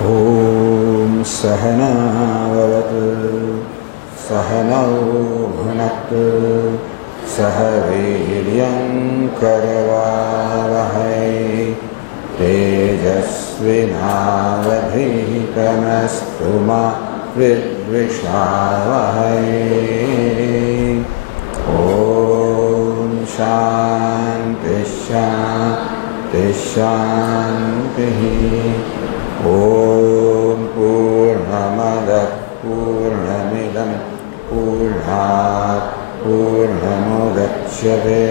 ॐ सहनाववतु सहनौ भुनक्तु सह वीर्यं करवावहै तेजस्विनावधीतमस्तु मा विद्विषावहै। ॐ शान्ति शान्ति शान्तिः। ॐ पूर्णमदः पूर्णमिदं पूर्णात् पूर्णमुदच्यते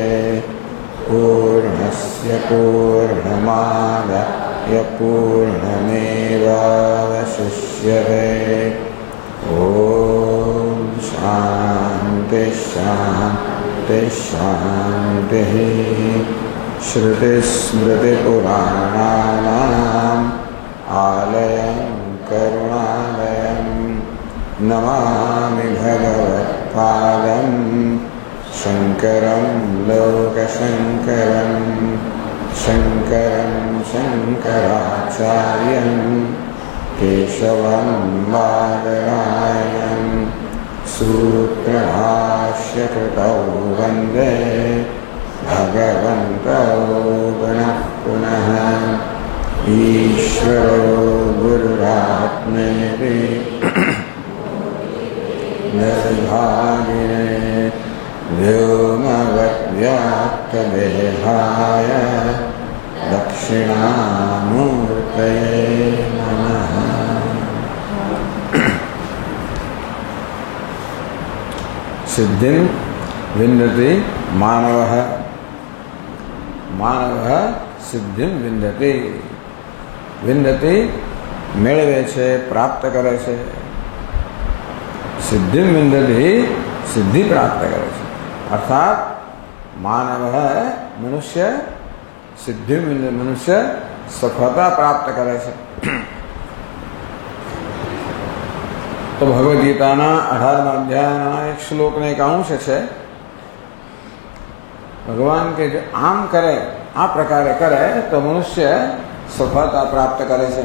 पूर्णस्य पूर्णमादाय पूर्णमेवावशिष्यते। ॐ शान्ति शान्ति शान्तिः। श्रुतिस्मृतिपुराणानाम् आलयं करुणालयं नमामि भगवत्पादं शङ्करं लोकशङ्करं शङ्करं शङ्कराचार्यं केशवं बादरायणं सूत्रभाष्यकृतौ वन्दे भगवन्तौ पुनः पुनः। ईश्वरो गुरुरात्मेति निर्भागिने व्योमवद्व्याप्तदेहाय दक्षिणामूर्तये नमः। सिद्धिं विन्दति मानवः मानवः सिद्धिं विन्दति। विन्दति मेळवे छे, प्राप्त करे छे। सिद्धिं विन्दति सिद्धि प्राप्त करे छे। अर्थात मानव मनुष्य सिद्धि मनुष्य सफलता प्राप्त करे छे। तो भगवद्गीताना 18 अध्यायना एक श्लोक ने एक अंश है। भगवान के जो आम करे आ प्रकारे करे तो मनुष्य सफलता प्राप्त करे छे।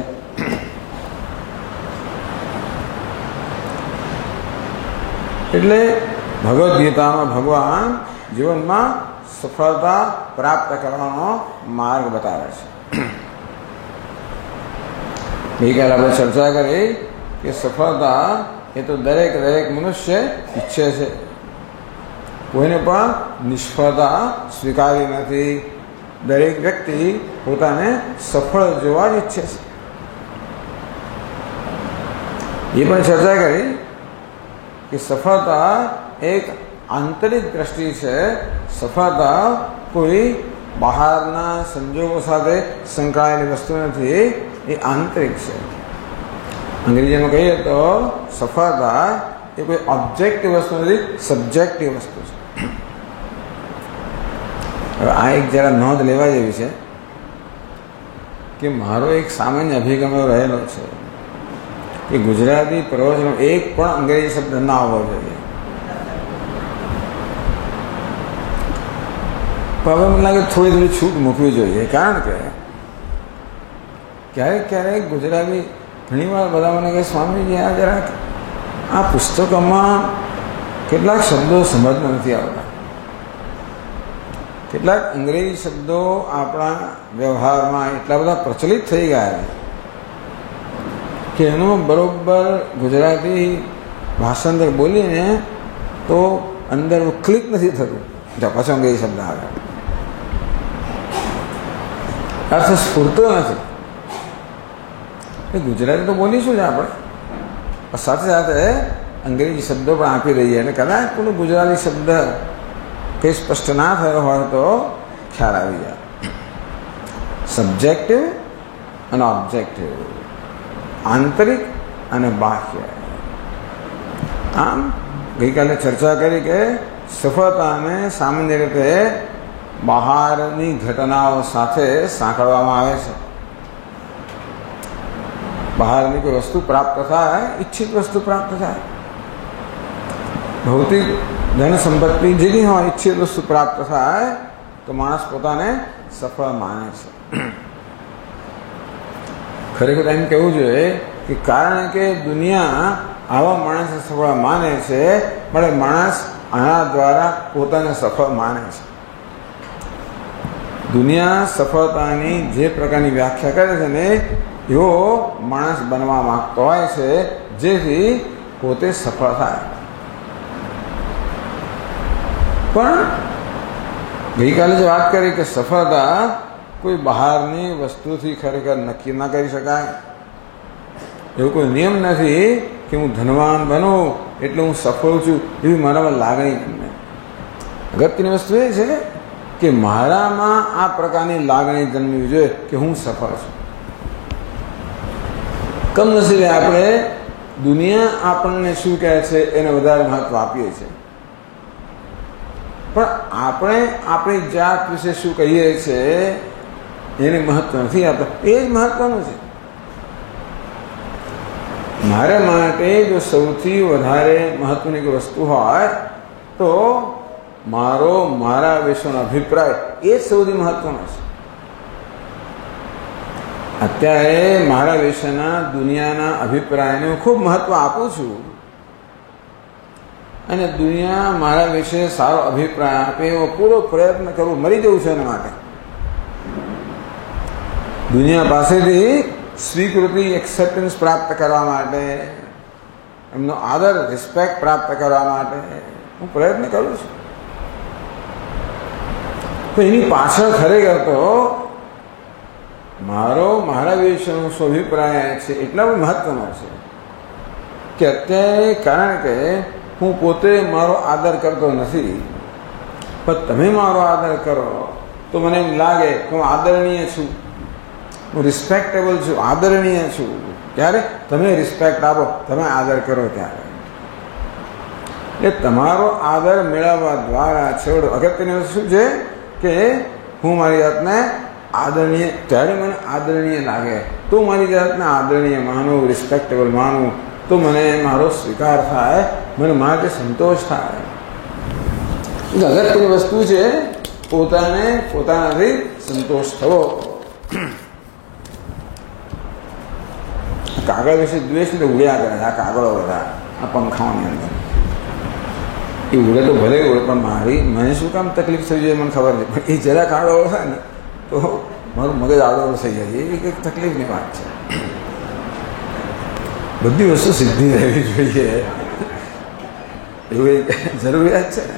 એટલે ભગવદ્ગીતામાં ભગવાન જીવનમાં સફળતા પ્રાપ્ત કરવાનો માર્ગ બતાવે છે। ગઈકાલે આપણે ચર્ચા કરી કે સફળતા એ તો દરેક મનુષ્ય ઈચ્છે છે। કોઈને પણ નિષ્ફળતા સ્વીકારી નથી। દરેક વ્યક્તિ પોતાને સફળ જોવા જ ઈચ્છે છે। એ પણ ચર્ચા કરી कि सफलता एक आंतरिक दृष्टि से सफलता कोई बहारना संजोगों साथे संकळायेली वस्तु नहीं, ये आंतरिक है। अंग्रेजी में कहिए तो सफलता ये कोई ऑब्जेक्टिव वस्तु नहीं, सब्जेक्टिव वस्तु है। आ एक जरा नोंध लेवा जेवी है कि मारो एक सामान्य अभिगम रहेलो है कि गुजराती प्रवचन एक पण अंग्रेजी शब्द ना आवવો જોઈએ। પણ મને લાગે થોડી છૂટ મૂકવી જોઈએ, કારણ કે ક્યારેક ગુજરાતી ઘણીવાર બધા મને કહે સ્વામીજી આ જરાક આ પુસ્તકોમાં કેટલાક શબ્દો સમજમાં નથી આવતા। કેટલાક અંગ્રેજી શબ્દો આપણા વ્યવહારમાં એટલા બધા પ્રચલિત થઈ ગયા કે એનો બરોબર ગુજરાતી ભાષાંતર બોલીને તો અંદર ક્લિક નથી થતું, પાછો અંગ્રેજી શબ્દ આવે, અર્થ સ્ફૂરતો નથી। ગુજરાતી તો બોલીશું જ આપણે, સાથે સાથે અંગ્રેજી શબ્દો પણ આપી દઈએ અને કદાચ કોઈ ગુજરાતી શબ્દ કંઈ સ્પષ્ટ ના થયો હોય તો ખ્યાલ આવી જાય। સબ્જેક્ટિવ અને ઓબ્જેક્ટિવ, आंतरिक અને બાહ્ય। આમ ગઈકાલે ચર્ચા કરી કે સફળતાને સામાન્ય રીતે બહારની ઘટનાઓ સાથે સાંકળવામાં આવે છે। બહારની કોઈ વસ્તુ પ્રાપ્ત થાય, ઈચ્છિત વસ્તુ પ્રાપ્ત થાય, ભૌતિક ધન સંપત્તિ જેની હોય ઈચ્છિત વસ્તુ પ્રાપ્ત થાય તો માણસ પોતાને સફળ માને છે। ખરેખર એમ કહેવું જોઈએ કે કારણ કે દુનિયા આવા માણસને સફળ માને છે, પણ માણસ આના દ્વારા પોતાને સફળ માને છે. દુનિયા સફળતાની જે પ્રકારની વ્યાખ્યા કરે છે ને એવો માણસ બનવા માંગતો હોય છે, જેથી પોતે સફળ થાય. પણ ગઈકાલે જે વાત કરી કે સફળતા કોઈ બહારની વસ્તુથી ખરેખર નક્કી ના કરી શકાય. એવો કોઈ નિયમ નથી કે હું ધનવાન બનું એટલે હું સફળ છું એવી મારામાં લાગણી જન્મે. અગત્યની વસ્તુ એ છે કે મારામાં આ પ્રકારની લાગણી જન્મવી જોઈએ કે હું સફળ છું. કમનસીબે આપણે દુનિયા આપણને શું કહે છે એને વધારે મહત્વ આપીએ છીએ, પણ આપણે આપણી જાત વિશે શું કહીએ છીએ એને મહત્વ નથી આપતા. એ જ મહત્વનું છે. મારા માટે જો સૌથી વધારે મહત્વની કોઈ વસ્તુ હોય તો મારા વિશેનો અભિપ્રાય એ જ સૌથી મહત્વનો છે. અત્યારે મારા વિશેના દુનિયાના અભિપ્રાયને હું ખૂબ મહત્વ આપું છું, અને દુનિયા મારા વિશે સારો અભિપ્રાય આપે એવો પૂરો પ્રયત્ન કરું, મરી જવું છે એના માટે. દુનિયા પાસેથી સ્વીકૃતિ, એક્સેપ્ટન્સ પ્રાપ્ત કરવા માટે, એમનો આદર, રિસ્પેક્ટ પ્રાપ્ત કરવા માટે હું પ્રયત્ન કરું છું. તો એની પાછળ ખરેખર તો મારા વિશેનો શું અભિપ્રાય છે એટલા પણ મહત્વનો છે કે અત્યારે કારણ કે હું પોતે મારો આદર કરતો નથી, પણ તમે મારો આદર કરો તો મને એમ લાગે કે હું આદરણીય છું, હું રિસ્પેક્ટેબલ છું, આદરણીય છું. ત્યારે તમે રિસ્પેક્ટ આપો, તમે આદર કરો ત્યારે. એટલે તમારો આદર મેળવવા દ્વારા છેવટે અગત્યની વસ્તુ શું છે કે હું મારી જાતને આદરણીય, ત્યારે મને આદરણીય લાગે તો મારી જાતને આદરણીય માનું, રિસ્પેક્ટેબલ માનું, તો મને મારો સ્વીકાર થાય, મને મારાથી સંતોષ થાય. એટલે અગત્યની વસ્તુ છે પોતાનાથી સંતોષ થવો. કાગળ વિશે દ્વેષ એટલે ઉડ્યા કરે. આ કાગળો બધા આ પંખાઓની અંદર એ ઉડે તો ભલે ઉડે, પણ મને શું કામ તકલીફ થઈ જાય મને ખબર નહીં, પણ એ જરા કાગળો હોય ને તો મારું મગજ આડો થઈ જાય. એ કંઈક તકલીફની વાત છે. બધી વસ્તુ સીધી રહેવી જોઈએ એવું જરૂરિયાત છે ને.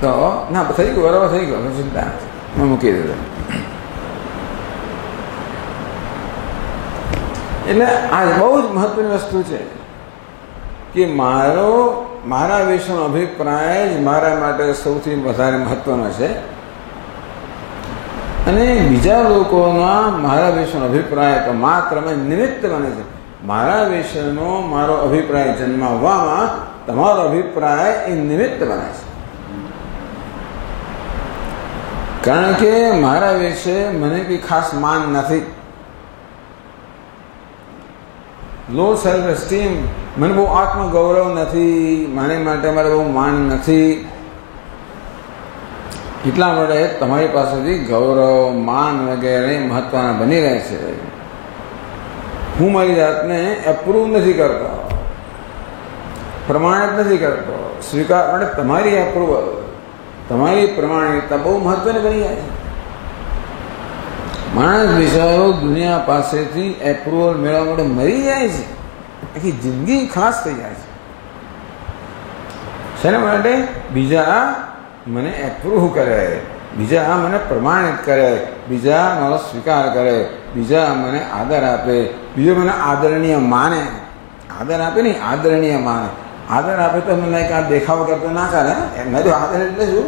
તો ના થઈ ગયું, બરાબર થઈ ગયું, ચિંતા મેં મૂકી દીધો. એટલે આ બહુ જ મહત્વની વસ્તુ છે કે મારા વિશેનો અભિપ્રાય જ મારા માટે સૌથી વધારે મહત્વનો છે, અને બીજા લોકોના મારા વિશેનો અભિપ્રાય તો માત્ર નિમિત્ત બને છે. મારા વિશેનો મારો અભિપ્રાય જન્માવવામાં તમારો અભિપ્રાય એ નિમિત્ત બને છે. કારણ કે મારા વિશે મને કંઈ ખાસ માન નથી. લો સેલ્ફ એસ્ટીમ, મને બહુ આત્મગૌરવ નથી, મને માટે મારે બહુ માન નથી. એટલા માટે તમારી પાસેથી ગૌરવ, માન વગેરે મહત્વના બની રહે છે. હું મારી જાતને એપ્રૂવ નથી કરતો, પ્રમાણિત નથી કરતો, સ્વીકાર માટે તમારી એપ્રુવલ, તમારી પ્રમાણિકતા બહુ મહત્વની બની જાય છે. માણસ બિચારો દુનિયા પાસેથી એપ્રુવલ મેળવવા માટે મરી જાય છે, આખી જિંદગી ખાસ થઈ જાય છે. શેના માટે? બીજા મને એપ્રુવ કરે, બીજા મને પ્રમાણિત કરે, બીજા મારો સ્વીકાર કરે, બીજા મને આદર આપે, બીજો મને આદરણીય માને. આદર આપે નહીં, આદરણીય માને. આદર આપે તો મને આ દેખાવ કરતો ના ચાલે. એમને જો આદર એટલે શું,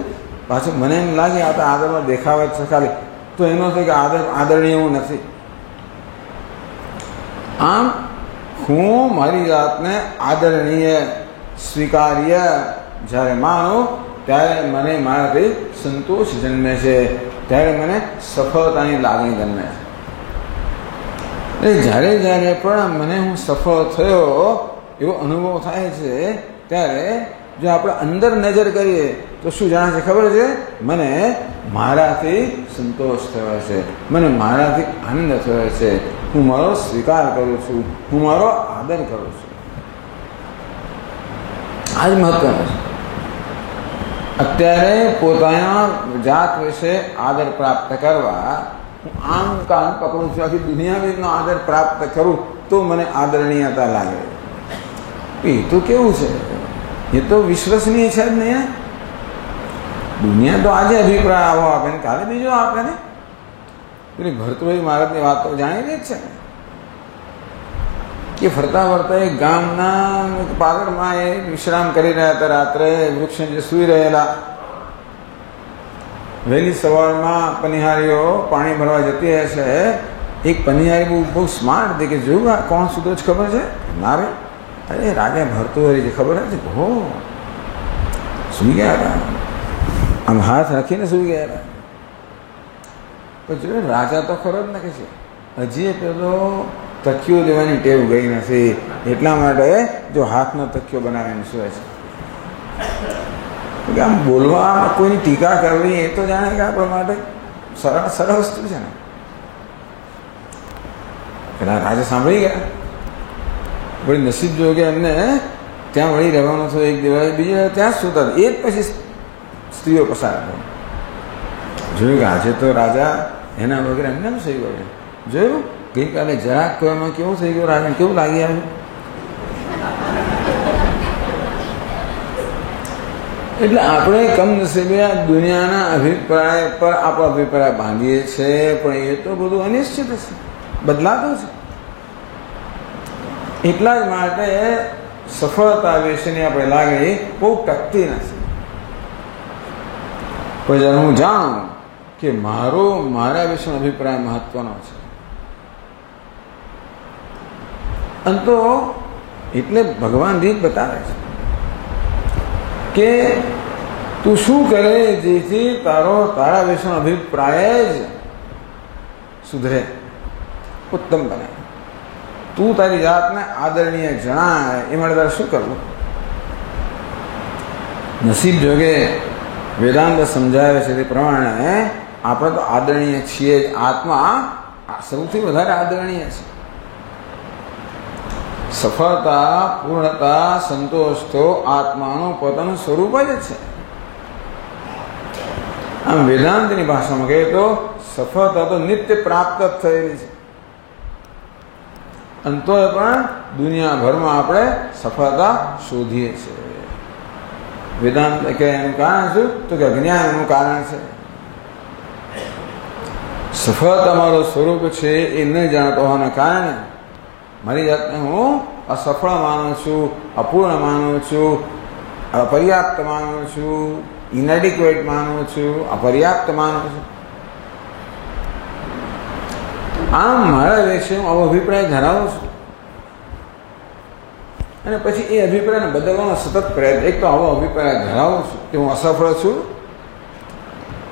પાછું મને એમ લાગે આ તો આદરમાં દેખાવા જ છે ખાલી, તો એનો છે કે આદરણીય હું નથી. આમ હું મારી જાતને આદરણીય, સ્વીકાર્ય જ્યારે માનું ત્યારે મને મારાથી સંતોષ જન્મે છે, ત્યારે મને સફળતાની લાગણી જન્મે છે. એટલે જ્યારે પણ મને હું સફળ થયો એવો અનુભવ થાય છે, ત્યારે જો આપણે અંદર નજર કરીએ તો શું જાણે છે ખબર છે? મને મારાથી સંતોષ થયો છે, મને મારાથી આનંદ થયો છે, હું મારો સ્વીકાર કરું છું, હું મારો આદર કરું છું. આ જ મહત્વનું છે. અત્યારે પોતાના જાત વિશે આદર પ્રાપ્ત કરવા હું આમ કામ પકડું છું, આખી દુનિયાનો આદર પ્રાપ્ત કરું તો મને આદરણીયતા લાગે. એ તો કેવું છે? એ તો વિશ્વસનીય છે જ નહીં. દુનિયા તો આજે અભિપ્રાય આવો આપે ને કાલે બીજો આપે ને. પેલી ભરતભાઈ મહારાજની વાત તો જાણેલી જ છે કે ફરતા ફરતા એક ગામના પાદરમાં એ વિશ્રામ કરી રહ્યા હતા. રાત્રે વૃક્ષ નીચે સૂઈ રહેલા. વહેલી સવારમાં પનિહારીઓ પાણી ભરવા જતી હશે. એક પનિહારી બહુ સ્માર્ટ હતી કે જોયું આ કોણ સુધો જ ખબર છે? મારે અરે રાજા ભરતુહરી છે ખબર છે? હો સૂઈ ગયા હતા, આમ હાથ રાખીને સૂઈ ગયા હતા. પછી રાજા તો ખરો જ ને કે છે હજી પેલો તકીઓ લેવાની ટેવ ગઈ નથી, એટલા માટે જો હાથનો તકીઓ બનાવીને સૂવે છે. આમ બોલવામાં કોઈની ટીકા કરવી એ તો જાણે કે આપણા માટે સરળ વસ્તુ છે ને. પેલા રાજા સાંભળી ગયા. વળી નસીબ જો કે એમને ત્યાં વળી રહેવાનું થયું એક દિવસ, બીજે ત્યાં જ સૂતા હતા. એ જ પછી સ્ત્રીઓ પસાર થઈ. જોયું કે આજે તો રાજા એના વગર એમને એમ થઈ ગયો. જોયું ગઈકાલે જરાક કહેવામાં કેવું થઈ ગયું રાજાને, કેવું લાગી આવ્યું. એટલે આપણે કમનસીબે દુનિયાના અભિપ્રાય પર આપણો અભિપ્રાય બાંધીએ છીએ, પણ એ તો બધું અનિશ્ચિત છે, બદલાતું છે. એટલા જ માટે સફળતા વિશેની આપણે લાગણી બહુ ટકતી નથી. પછી હું જાણું કે મારા વિશેનો અભિપ્રાય મહત્વનો છે. અને તો એટલે ભગવાન રીત બતાવે છે કે તું શું કરે જેથી તારા વિશેનો અભિપ્રાય જ સુધરે, ઉત્તમ બને. તું તારી જાતને આદરણીય જણાય એ માટે તારે શું કરવું? નસીબ જોગે વેદાંત સમજાવે છે તે પ્રમાણે આપણે તો આદરણીય છીએ જ. આત્મા સૌથી વધારે આદરણીય છે. સફળતા, પૂર્ણતા, સંતોષ તો આત્માનું પોતાનું સ્વરૂપ જ છે. આમ વેદાંતની ભાષામાં કહીએ તો સફળતા તો નિત્ય પ્રાપ્ત જ થયેલી છે. અને તો પણ દુનિયાભરમાં આપણે સફળતા શોધીએ છીએ. વેદાંત કે એનું કારણ શું? તો કે અજ્ઞાન એનું કારણ છે. સફળતા મારું સ્વરૂપ છે એ ન જાણતો હોવાના કારણે મારી જાતને હું અસફળ માનું છું, અપૂર્ણ માનું છું, અપર્યાપ્ત માનું છું, ઇનએડિક્વેટ માનું છું, અપર્યાપ્ત માનું છું. આમ મારા વિશે હું આવો અભિપ્રાય ધરાવું છું. અને પછી એ અભિપ્રાયને બદલવાનો સતત પ્રયત્ન. એક તો આવો અભિપ્રાય ધરાવું છું કે હું અસફળ છું,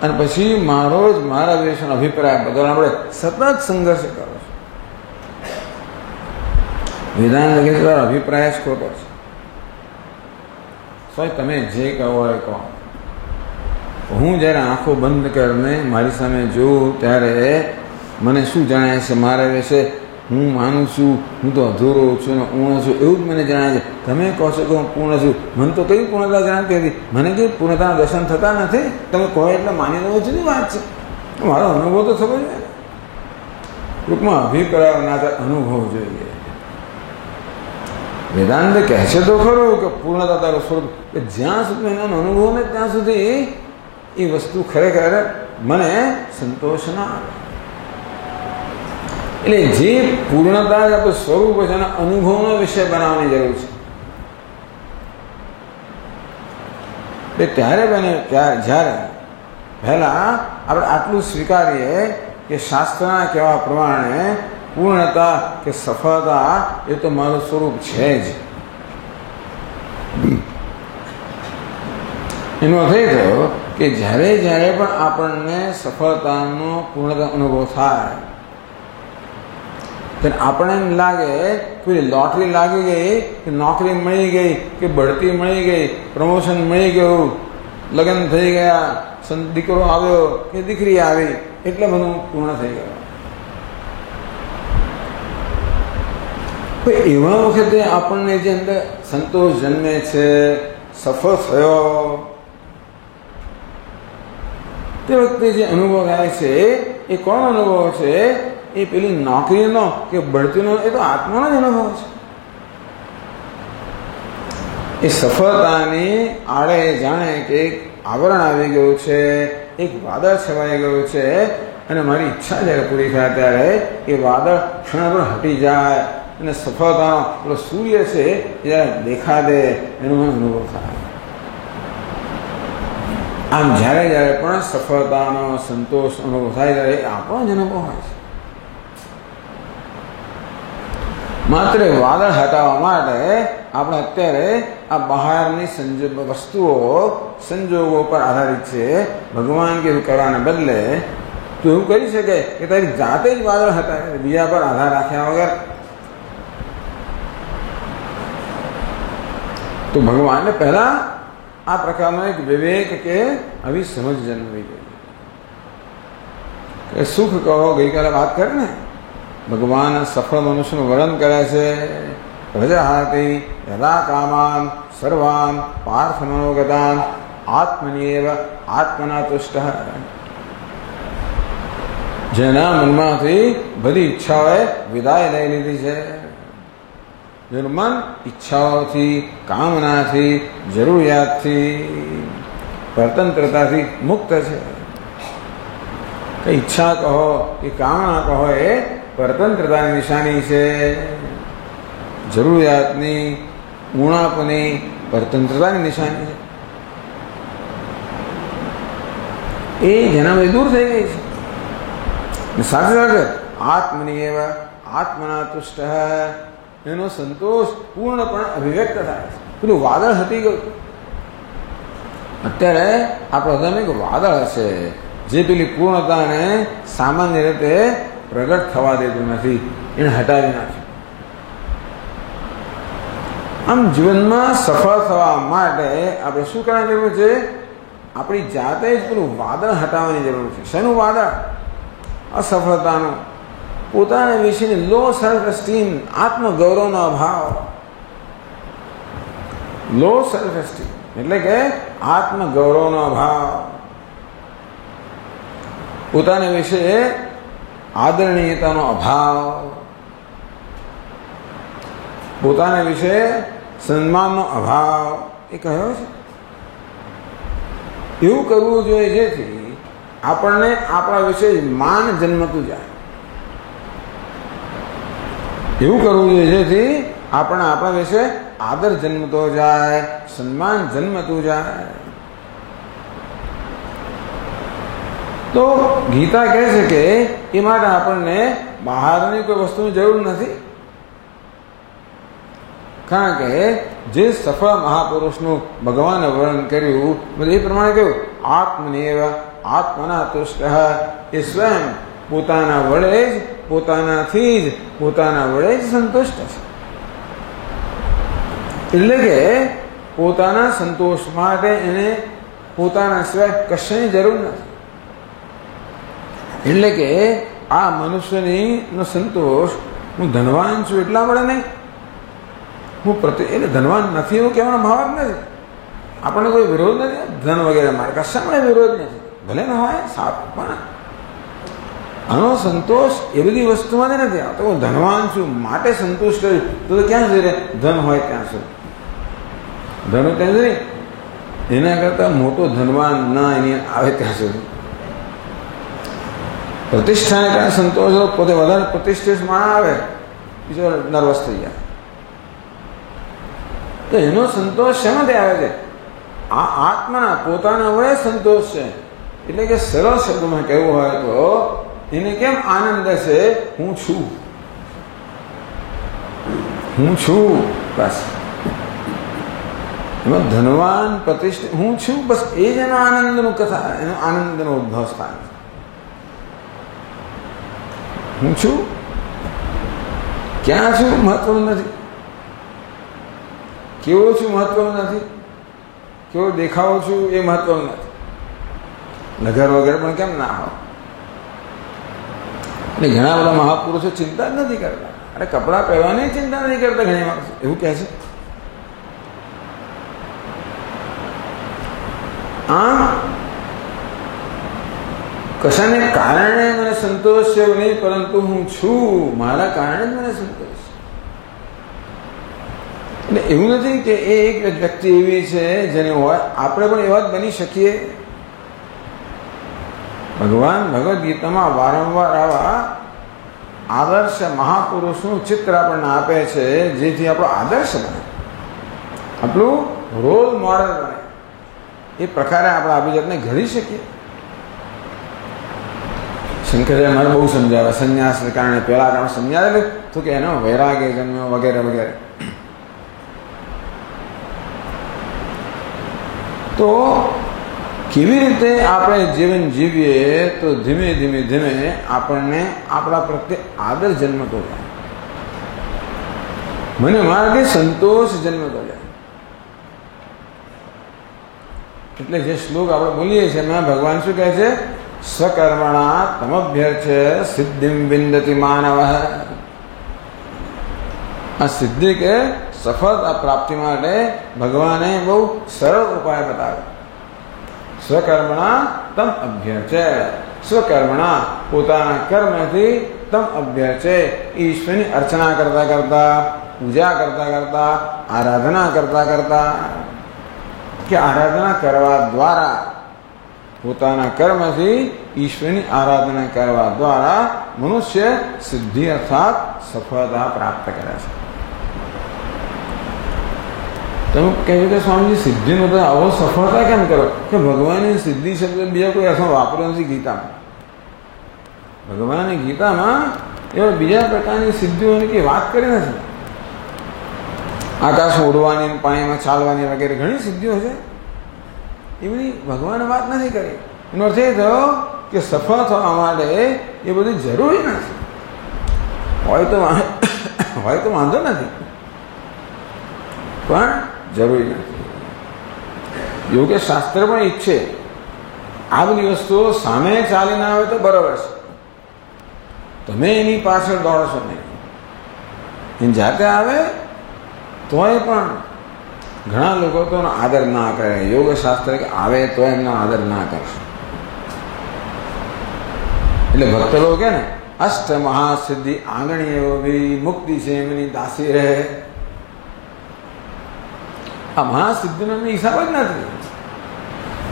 અને પછી મારા વિશેનો અભિપ્રાય બદલવાનો આપણે સતત સંઘર્ષ કરો છો. વેદાંત કે અભિપ્રાય જ ખોટો છે. સ્વયં તમે જે કહો એ કહો. હું જ્યારે આંખો બંધ કરીને મારી સામે જોઉં ત્યારે મને શું જણાય છે મારા વિશે? હું માનું છું હું તો અધૂરો છું ને પૂર્ણ છું એવું જ મને જણાય છે. તમે કહો છો કે હું પૂર્ણ છું, મને તો કઈ પૂર્ણતા જણાતી હતી. મને કઈ પૂર્ણતાના દર્શન થતા નથી. તમે કહો એટલે માની લેવું જુદી વાત છે. મારો અનુભવ તો થવો જોઈએ. ટૂંકમાં અભિપ્રાય ના અનુભવ જોઈએ. વેદાંત કહે છે તો ખરું કે પૂર્ણતા તારું સ્વરૂપ, કે જ્યાં સુધી એનો અનુભવ ને ત્યાં સુધી એ વસ્તુ ખરેખર મને સંતોષ ના આવે. એટલે જે પૂર્ણતા આપણું સ્વરૂપ છે એના અનુભવનો વિષય બનાવવાની જરૂર છે. ત્યારે બને જ્યારે પહેલા આપણે આટલું સ્વીકારીએ કે શાસ્ત્રના કહેવા પ્રમાણે પૂર્ણતા કે સફળતા એ તો મારું સ્વરૂપ છે જ. એનો અર્થ એ થયો કે જ્યારે પણ આપણને સફળતાનો પૂર્ણતા અનુભવ થાય ત્યારે આપણને એમ લાગે કોઈ લોટરી લાગી ગઈ કે નોકરી મળી ગઈ કે બઢતી મળી ગઈ, પ્રમોશન મળી ગયું, લગ્ન થઈ ગયા, દીકરો આવ્યો કે દીકરી આવી એટલે બધું પૂર્ણ થઈ ગયું. એવા વખતે આપણને જે અંદર સંતોષ જન્મે છે, સફળ થયો, તે વખતે જે અનુભવ થાય છે એ કોનો અનુભવ છે? એ પેલી નોકરીનો કે બઢતીનો, એ તો આત્માનો જ અનુભવ છે. એ સફળતાની આડે જાણે કે એક આવરણ આવી ગયું છે, એક વાદળ છવાઈ ગયું છે, અને મારી ઈચ્છા જ્યારે પૂરી થાય ત્યારે એ વાદળ ક્ષણભર હટી જાય અને સફળતાનો પેલો સૂર્ય છે જ્યારે દેખા દે એનો અનુભવ થાય. આમ જ્યારે જ્યારે પણ સફળતાનો સંતોષ અનુભવ થાય ત્યારે એ આપણો જ અનુભવ હોય છે. માત્ર વાદળ હટાવવા માટે આપણે અત્યારે આ બહારની વસ્તુઓ સંજોગો પર આધારિત છે. ભગવાન કે એવું કરવાને બદલે તો એવું કરી શકે કે તારી જાતે જ વાદળ હટાવે, બીજા પર આધાર રાખ્યા વગર. તો ભગવાનને પહેલા આ પ્રકારનો એક વિવેક કે આવી સમજ જન્મવી જોઈએ. સુખ કહો, ગઈકાલે વાત કરી ને, ભગવાન સફળ મનુષ્યનું વર્ણન કરે છે. પ્રજાહાતી યદા કામાન સર્વાન પાર્થ મનોગતાન આત્મનિએવ આત્મના તુષ્ટ. જેના મનમાંથી બધી ઈચ્છાઓએ વિદાય લઈ લીધી છે, જેનું મન ઈચ્છાઓથી, કામનાથી, જરૂરિયાતથી, સ્વતંત્રતાથી મુક્ત છે. ઈચ્છા કહો કે કામના કહો એ સ્વતંત્રતાની નિશાની છે. જરૂરિયાતની, ઉણાપની સ્વતંત્રતાની નિશાની છે. એ જેનામાંથી દૂર થઈ ગઈ છે. સાથે સાથે આત્મની એવા આત્મના તુષ્ટ, એનો સંતોષ પૂર્ણપણે અભિવ્યક્ત થાય છે. પેલું વાદળ હટી ગયું. અત્યારે આપણો હૃદયમાં એક વાદળ છે જે પેલી પૂર્ણતાને સામાન્ય રીતે પ્રગટ થવા દેતું નથી, એને હટાવી નાખ્યું. આમ જીવનમાં સફળ થવા માટે આપણે શું કરવાની જરૂર છે? આપણી જાતે જ પેલું વાદળ હટાવવાની જરૂર છે. શેનું વાદળ? અસફળતાનું, પોતાના વિશેની લો સેલ્ફ એસ્ટીમ, આત્મગૌરવનો અભાવ. લો સેલ્ફ એસ્ટીમ એટલે કે આત્મગૌરવનો અભાવ, પોતાના વિશે આદરણીયતાનો અભાવ, પોતાના વિશે સન્માનનો અભાવ. એ કહ્યો છે એવું કરવું જોઈએ જેથી આપણને આપણા વિશે માન જન્મતું જાય. એવું કરવું જોઈએ જેથી આપણને આપણા વિશે આદર જન્મતો જાય, સન્માન જન્મતું જાય. તો ગીતા કહે છે કે એ માટે આપણને બહારની કોઈ વસ્તુની જરૂર નથી. કારણ કે જે સફળ મહાપુરુષનું ભગવાને વર્ણન કર્યું એ પ્રમાણે કહ્યું આત્મનેવ આત્મના તુષ્ટ. એ સ્વયં પોતાના વડે જ, પોતાનાથી જ, પોતાના વડે જ સંતુષ્ટ છે. એટલે કે પોતાના સંતોષ માટે એને પોતાના સિવાય કશાની જરૂર નથી. એટલે કે આ મનુષ્યની નો સંતોષ હું ધનવાન છું એટલા વડે નહીં, હું એટલે ધનવાન નથી એવું કહેવાનો ભાવ જ નથી. આપણને કોઈ વિરોધ નથી ધન વગેરે મારે કશામાં વિરોધ નથી, ભલે ન હોય સાપ, પણ આનો સંતોષ એ બધી વસ્તુમાં નથી આવતો. હું ધનવાન છું માટે સંતુષ્ટ રહ્યું તો ક્યાં સુધી ધન હોય ત્યાં સુધી. ધન ત્યાં સુધી એના કરતા મોટો ધનવાન ના એની આવે ત્યાં સુધી. પ્રતિષ્ઠાને કારણે સંતોષ, પોતે વધારે પ્રતિષ્ઠિત માણસ આવે બીજો નર્વસ થઈ જાય. તો એનો સંતોષ શેમાંથી આવે છે? આ આત્માના પોતાના વડે સંતોષ છે. એટલે કે સરળ શબ્દમાં કહેવું હોય તો એને કેમ આનંદ છે? હું છું, હું છું, બસ. એમાં ધનવાન, પ્રતિષ્ઠિત, હું છું, બસ એ જ એનો આનંદનું કથા, એનો આનંદનો ઉદ્ભવ સ્થાન. હું છું, ક્યાં છું મહત્વનું નથી, કેવો છું મહત્વનું નથી, કેવો દેખાવો છું એ મહત્વનું નથી, લગર વગર પણ કેમ ના હોય. એટલે ઘણા બધા મહાપુરુષો ચિંતા જ નથી કરતા, અરે કપડાં પહેરવાની ચિંતા નથી કરતા. ઘણી માણસો એવું કહે છે. આમ કશાને કારણે મને સંતોષ છે એવું નહીં, પરંતુ હું છું, મારા કારણે જ મને સંતોષ. એટલે એવું નથી કે એ એક વ્યક્તિ એવી છે જેને હોય, આપણે પણ એવા જ બની શકીએ. ભગવાન ભગવદ્ ગીતામાં વારંવાર આવા આદર્શ મહાપુરુષનું ચિત્ર આપણને આપે છે, જેથી આપણો આદર્શ બને, આપણું રોલ મોડલ બને. એ પ્રકારે આપણે આપણી જાતને ઘડી શકીએ. શંકરે મને બહુ સમજાવે સંન્યાસને કારણે. પહેલા કારણે સમજાવેલું તો કે એનો વૈરાગ્ય જન્મ્યો વગેરે વગેરે. તો કેવી રીતે આપણે જીવન જીવીએ તો ધીમે ધીમે ધીમે આપણને આપણા પ્રત્યે આદર જન્મતો જાય, મને મારાથી સંતોષ જન્મતો જાય. એટલે જે શ્લોક આપણે બોલીએ છીએ એમાં ભગવાન શું કહે છે? સ્વકર્મણા તમભ્યર્ચ્ય સિદ્ધિમ વિંદતિ માનવ. આ સિદ્ધિ કે સફળતા પ્રાપ્તિ માટે ભગવાને બહુ સરળ ઉપાય બતાવ્યો. સ્વકર્મણા તમ અભ્યર્ચ્ય, સ્વકર્મણા પોતાના કર્મથી તમ અભ્યર્ચ્ય, ઈશ્વરની અર્ચના કરતા કરતા, પૂજા કરતા કરતા, આરાધના કરતા કરતા, કે આરાધના કરવા દ્વારા, પોતાના કર્મથી ઈશ્વરની આરાધના કરવા દ્વારા મનુષ્ય સિદ્ધિ અર્થાત સફળતા પ્રાપ્ત કરે છે. તમે કહ્યું કે સ્વામીજી સિદ્ધિનો તો આવો સફળતા કેમ કરો? કે ભગવાનની સિદ્ધિ શબ્દ બીજા કોઈ અર્થમાં વાપર્યો નથી ગીતામાં. ભગવાને ગીતામાં એવા બીજા પ્રકારની સિદ્ધિઓની કે વાત કરી નથી. આકાશમાં ઉડવાની, પાણીમાં ચાલવાની વગેરે ઘણી સિદ્ધિઓ છે, એ બધી ભગવાને વાત નથી કરી. એનો અર્થ એ થયો કે સફળ થવા માટે એ બધી જરૂરી નથી. હોય તો વાંધો નથી, પણ જરૂરી નથી. યોગ્ય શાસ્ત્ર પણ ઈચ્છે આ બધી વસ્તુઓ સામે ચાલીને આવે તો બરાબર છે, તમે એની પાછળ દોડશો નહીં. એની જાતે આવે તોય પણ ઘણા લોકો તો આદર ના કરે. યોગ શાસ્ત્ર કે આવે તો એમનો આદર ના કરશે. એટલે ભક્ત લોકો કે ને અષ્ટ મહાસિદ્ધિ આંગણી એવો બી મુક્તિ છે એમની દાસી રહે. આ મહાસિદ્ધિનો હિસાબ જ નથી.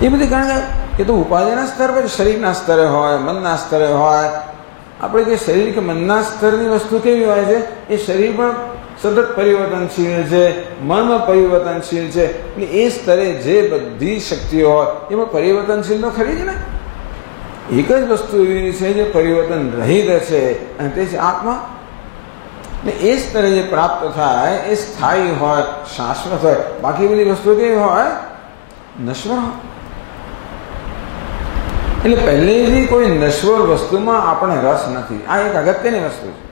એ બધી કારણ કે એ તો ઉપાધિના સ્તર પર, શરીરના સ્તરે હોય, મનના સ્તરે હોય. આપણે જે શરીર કે મનના સ્તરની વસ્તુ કેવી હોય છે? એ શરીર પણ સતત પરિવર્તનશીલ છે, મન પરિવર્તનશીલ છે. એટલે એ સ્તરે જે બધી શક્તિઓ હોય એમાં પરિવર્તનશીલ તો ખરી જ ને. એક જ વસ્તુ એવી છે જે પરિવર્તન રહિત છે, અને તે છે આત્મા. ને એ સ્તરે જે પ્રાપ્ત થાય એ સ્થાયી હોય, શાશ્વત હોય. બાકી બધી વસ્તુ કેવી હોય? નશ્વર હોય. એટલે પહેલેથી કોઈ નશ્વર વસ્તુમાં આપણે રસ નથી. આ એક અગત્યની વસ્તુ છે.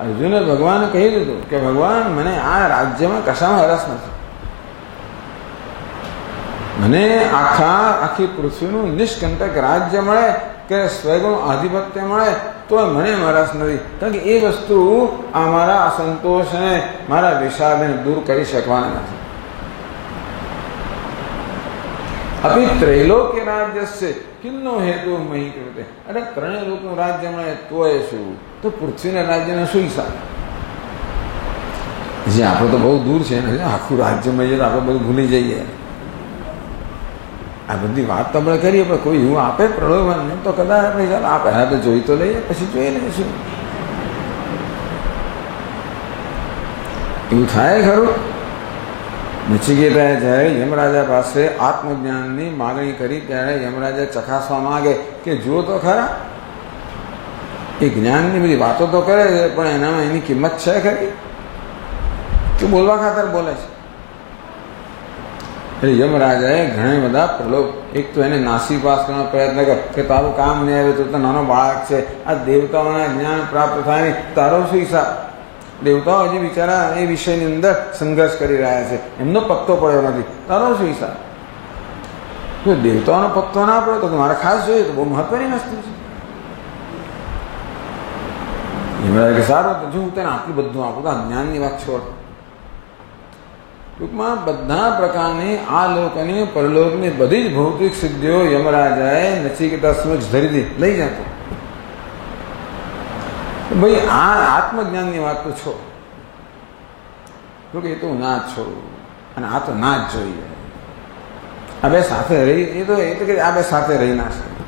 અર્જુને ભગવાને કહી દીધું કે ભગવાન મને આ રાજ્યમાં કશામાં રસ નથી. મને આખી પૃથ્વીનું નિષ્કંટક રાજ્ય મળે કે સ્વયં આધિપત્ય મળે તો મને રસ નથી. કારણ કે એ વસ્તુ આ મારા અસંતોષને, મારા વિષાદને દૂર કરી શકવાના નથી. અભી ત્રૈલોક્ય રાજ્યસ્ય કિન્નો હેતુ મહી કૃતે. અરે ત્રણેય લોકનું રાજ્ય મળે તોય શું? તો પૃથ્વીના રાજ્યનો શું હિસાબ? જે આપણે તો બહુ દૂર છે ને, આખું રાજ્ય મળીએ તો આપણે બધું ભૂલી જઈએ. આ બધી વાત તો આપણે કરીએ, પણ કોઈ એવું આપે પ્રલોભન તો કદાચ આપણે ચાલ આ પહેલા તો જોઈ તો લઈએ, પછી જોઈ લઈશું. એવું થાય ખરું? નચિકેતાએ જ્યારે યમરાજા પાસે આત્મજ્ઞાનની માગણી કરી ત્યારે યમરાજા ચકાસવા માંગે કે જુઓ તો ખરા, એ જ્ઞાનની બધી વાતો તો કરે છે પણ એનામાં એની કિંમત છે ખરી કે બોલવા ખાતર બોલે છે? એટલે યમરાજાએ ઘણા બધા પ્રલોભ, એક તો એને નાસીપાસ કરવાનો પ્રયત્ન કર્યો કે તારું કામ નહીં આવે તો નાનો બાળક છે, આ દેવતાઓના જ્ઞાન પ્રાપ્ત થાય નહીં, તારો શું હિસાબ? દેવતાઓ હજી બિચારા એ વિષયની અંદર સંઘર્ષ કરી રહ્યા છે, એમનો પત્તો પડ્યો નથી. તારો શું હિસાબ? જો દેવતાઓનો પત્તો ના પડ્યો તો મારે ખાસ જોઈએ તો બહુ મહત્વની વસ્તુ છે. એમણે કે સારું તો જો હું તને આટલું બધું આપું તો જ્ઞાનની વાત છોડ. ટૂંકમાં બધા પ્રકારની આ લોકની પરલોકની બધી જ ભૌતિક સિદ્ધિઓ યમરાજાએ નચિકેતા સમક્ષ ધરી દી લઈ જતો. ભાઈ આ આત્મજ્ઞાનની વાત તો છો એ તો ના જ છોડું અને આ તો ના જ જોઈએ. આ બે સાથે રહી એ તો કે આ બે સાથે રહી ના શકે.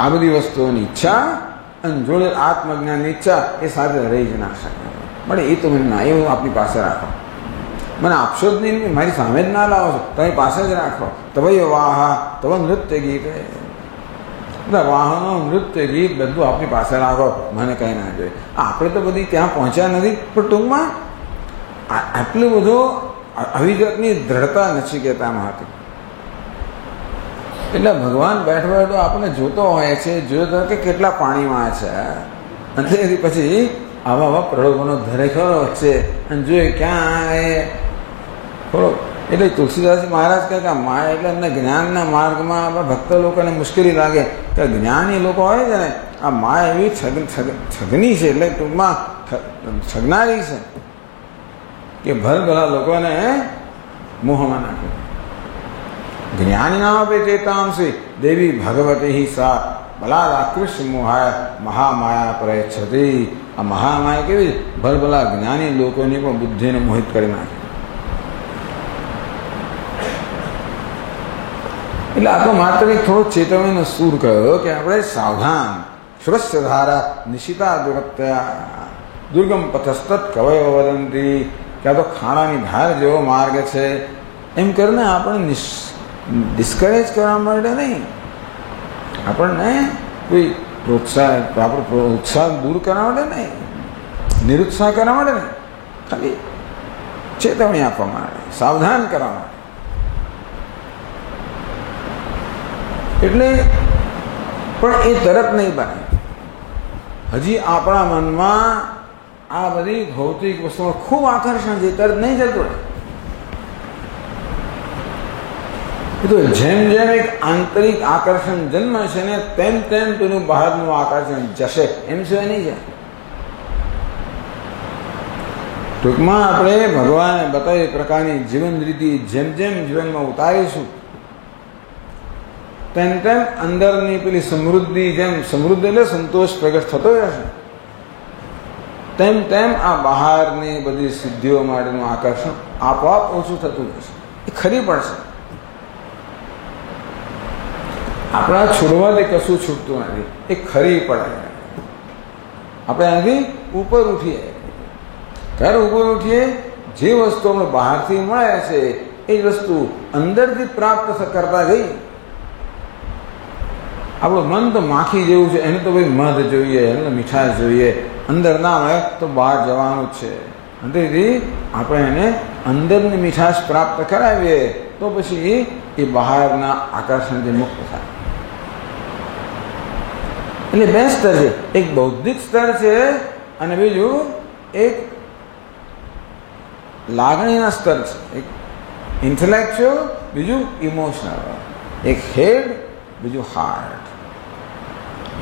આ બધી વસ્તુઓની ઈચ્છા અને જોડે આત્મજ્ઞાનની ઈચ્છા એ સાથે રહી જ ના શકે. મળે એ તો મને ના એવું આપણી પાસે રાખો. મને આપશો જ નહીં, મારી સામે જ ના લાવો છો, તમે પાસે જ રાખો. તવય વાહ તવ નૃત્ય ગીત, બધા વાહનો નૃત્ય ગીત બધું આપણી પાસે રાખો, મને કંઈ ના જોઈએ. આપણે તો બધી ત્યાં પહોંચ્યા નથી, પણ ટૂંકમાં આટલું બધું અવિગતની દ્રઢતા નચિકેતામાં હતી. એટલે ભગવાન બેઠો બેઠો આપણને જોતો હોય છે, જોતો કે કેટલા પાણીમાં છે, અને પછી આવા પ્રલોભનો ધરેખરો છે અને જોઈએ ક્યાં એ થોડો. એટલે તુલસીદાસ મહારાજ કહે કે માયા એટલે એમને જ્ઞાનના માર્ગમાં ભક્ત લોકોને મુશ્કેલી લાગે કે જ્ઞાની લોકો હોય છે ને આ માયા એવી છગની છે, એટલે ટૂંકમાં છગનારી છે કે ભરભરા લોકોને મોહમાં નાખે. જ્ઞાનીનામ આપે ચેતાંશી દેવી ભગવતી સા બલાદ આકૃષ્ય મોહાય મહામાયા પ્રયચ્છતી. આ મહામાયા કેવી ભલભલા જ્ઞાની લોકોની પણ બુદ્ધિને મોહિત કરી નાખે. એટલે આ તો માત્ર એક થોડો ચેતવણીનો સૂર કહ્યો કે આપણે સાવધાન. શ્રસ્ય ધારા નિશિતા દુરત્યા દુર્ગમ પથસ્તત કવયો વદંતી કે આ તો ખાણાની ધાર જેવો માર્ગ છે એમ કરીને આપણે ડિસ્કરેજ કરવા માટે નહીં, આપણને કોઈ આપણો ઉત્સાહ દૂર કરવા માટે નહીં, નિરુત્સાહ કરવા માટે નહીં, ખાલી ચેતવણી આપવા માટે, સાવધાન કરવા માટે. એટલે પણ એ તરત નહીં બને. હજી આપણા મનમાં આ બધી ભૌતિક વસ્તુમાં ખૂબ આકર્ષણ છે, તરત નહીં જતું રહે. તો જેમ જેમ એક આંતરિક આકર્ષણ જન્મ છે ને તેમ તેમ તેનું બહારનું આકર્ષણ જશે, એમ સિવાય નહીં જાય. ટૂંકમાં આપણે ભગવાને બતાવી પ્રકારની જીવન રીતિ જેમ જેમ જીવનમાં ઉતારીશું તેમ તેમ અંદરની પેલી સમૃદ્ધિ, જેમ સમૃદ્ધિ એટલે સંતોષ પ્રગટ થતો રહેશે, તેમ તેમ આ બહારની બધી સિદ્ધિઓ માટેનું આકર્ષણ આપોઆપ ઓછું થતું રહેશે. એ ખરી પડશે. આપણા છોડવાથી કશું છૂટતું નથી, એ ખરી પડે. આપણે અહીંથી ઉપર ઉઠીએ, ઘર ઉપર ઉઠીએ, જે વસ્તુ આપણે બહારથી મળે છે એ જ વસ્તુ અંદરથી પ્રાપ્ત કરતા જઈએ. આપણું મન તો માખી જેવું છે, એને તો ભાઈ મધ જોઈએ, એને તો મીઠાશ જોઈએ, અંદર ના મળે તો બહાર જવાનું જ છે. અંદરથી આપણે એને અંદરની મીઠાશ પ્રાપ્ત કરાવીએ તો પછી એ બહારના આકર્ષણથી મુક્ત થાય. એટલે બે સ્તર છે, એક બૌદ્ધિક સ્તર છે અને બીજું એક લાગણીના સ્તર છે. એક ઇન્ટેલેક્ચ્યુઅલ, બીજું ઇમોશનલ. એક હેડ, બીજું હાર્ટ.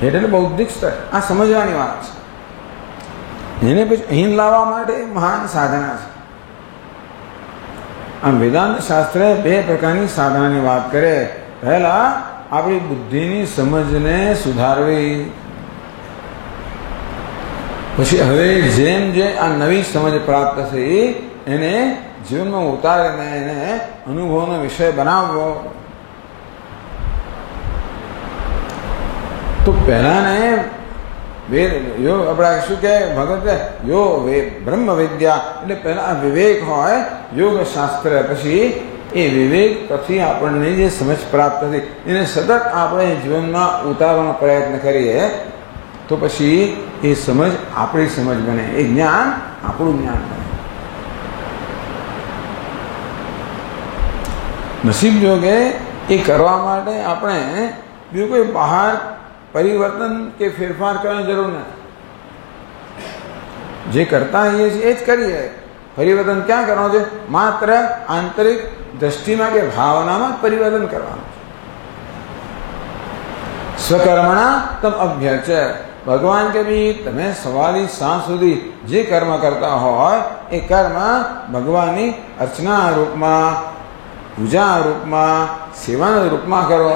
હેડ એટલે બૌદ્ધિક સ્તર. આ સમજવાની વાત છે. એને પછી અહીં લાવવા માટે મહાન સાધના છે. આમ વેદાંત શાસ્ત્રે બે પ્રકારની સાધનાની વાત કરે. પહેલા આપણી બુદ્ધિની સમજને સુધારવી, પછી હવે જેમ જે આ નવી સમજ પ્રાપ્ત થઈ એને જીવનમાં ઉતારીને એને અનુભવનો વિષય બનાવવો. તો પહેલાને આપણે શું કહે ભગત બ્રહ્મ વિદ્યા એટલે પહેલા વિવેક હોય યોગ શાસ્ત્ર, પછી એ વિવેક પછી આપણને જે સમજ પ્રાપ્ત થઈ એને સતત આપણે જીવનમાં ઉતારવાનો પ્રયત્ન કરીએ તો પછી એ સમજ આપણી સમજ બને, એ જ્ઞાન આપણું જ્ઞાન બને. નસીબ જોગે એ કરવા માટે આપણે બીજું કોઈ બહાર પરિવર્તન કે ફેરફાર કરવાની જરૂર નથી. જે કરતા હોઈએ છીએ એ જ કરીએ. પરિવર્તન ક્યાં કરવાનું છે? માત્ર આંતરિક દ્રષ્ટિમાં કે ભાવનામાં પરિવર્તન કરવાનું છે. સ્વકર્મણા તમ અભ્યર્ચ. ભગવાન કે ભાઈ તમે સવારથી સાંજ સુધી જે કર્મ કરતા હોય એ કર્મ ભગવાનની અર્ચના રૂપમાં, પૂજા રૂપમાં, સેવાના રૂપમાં કરો.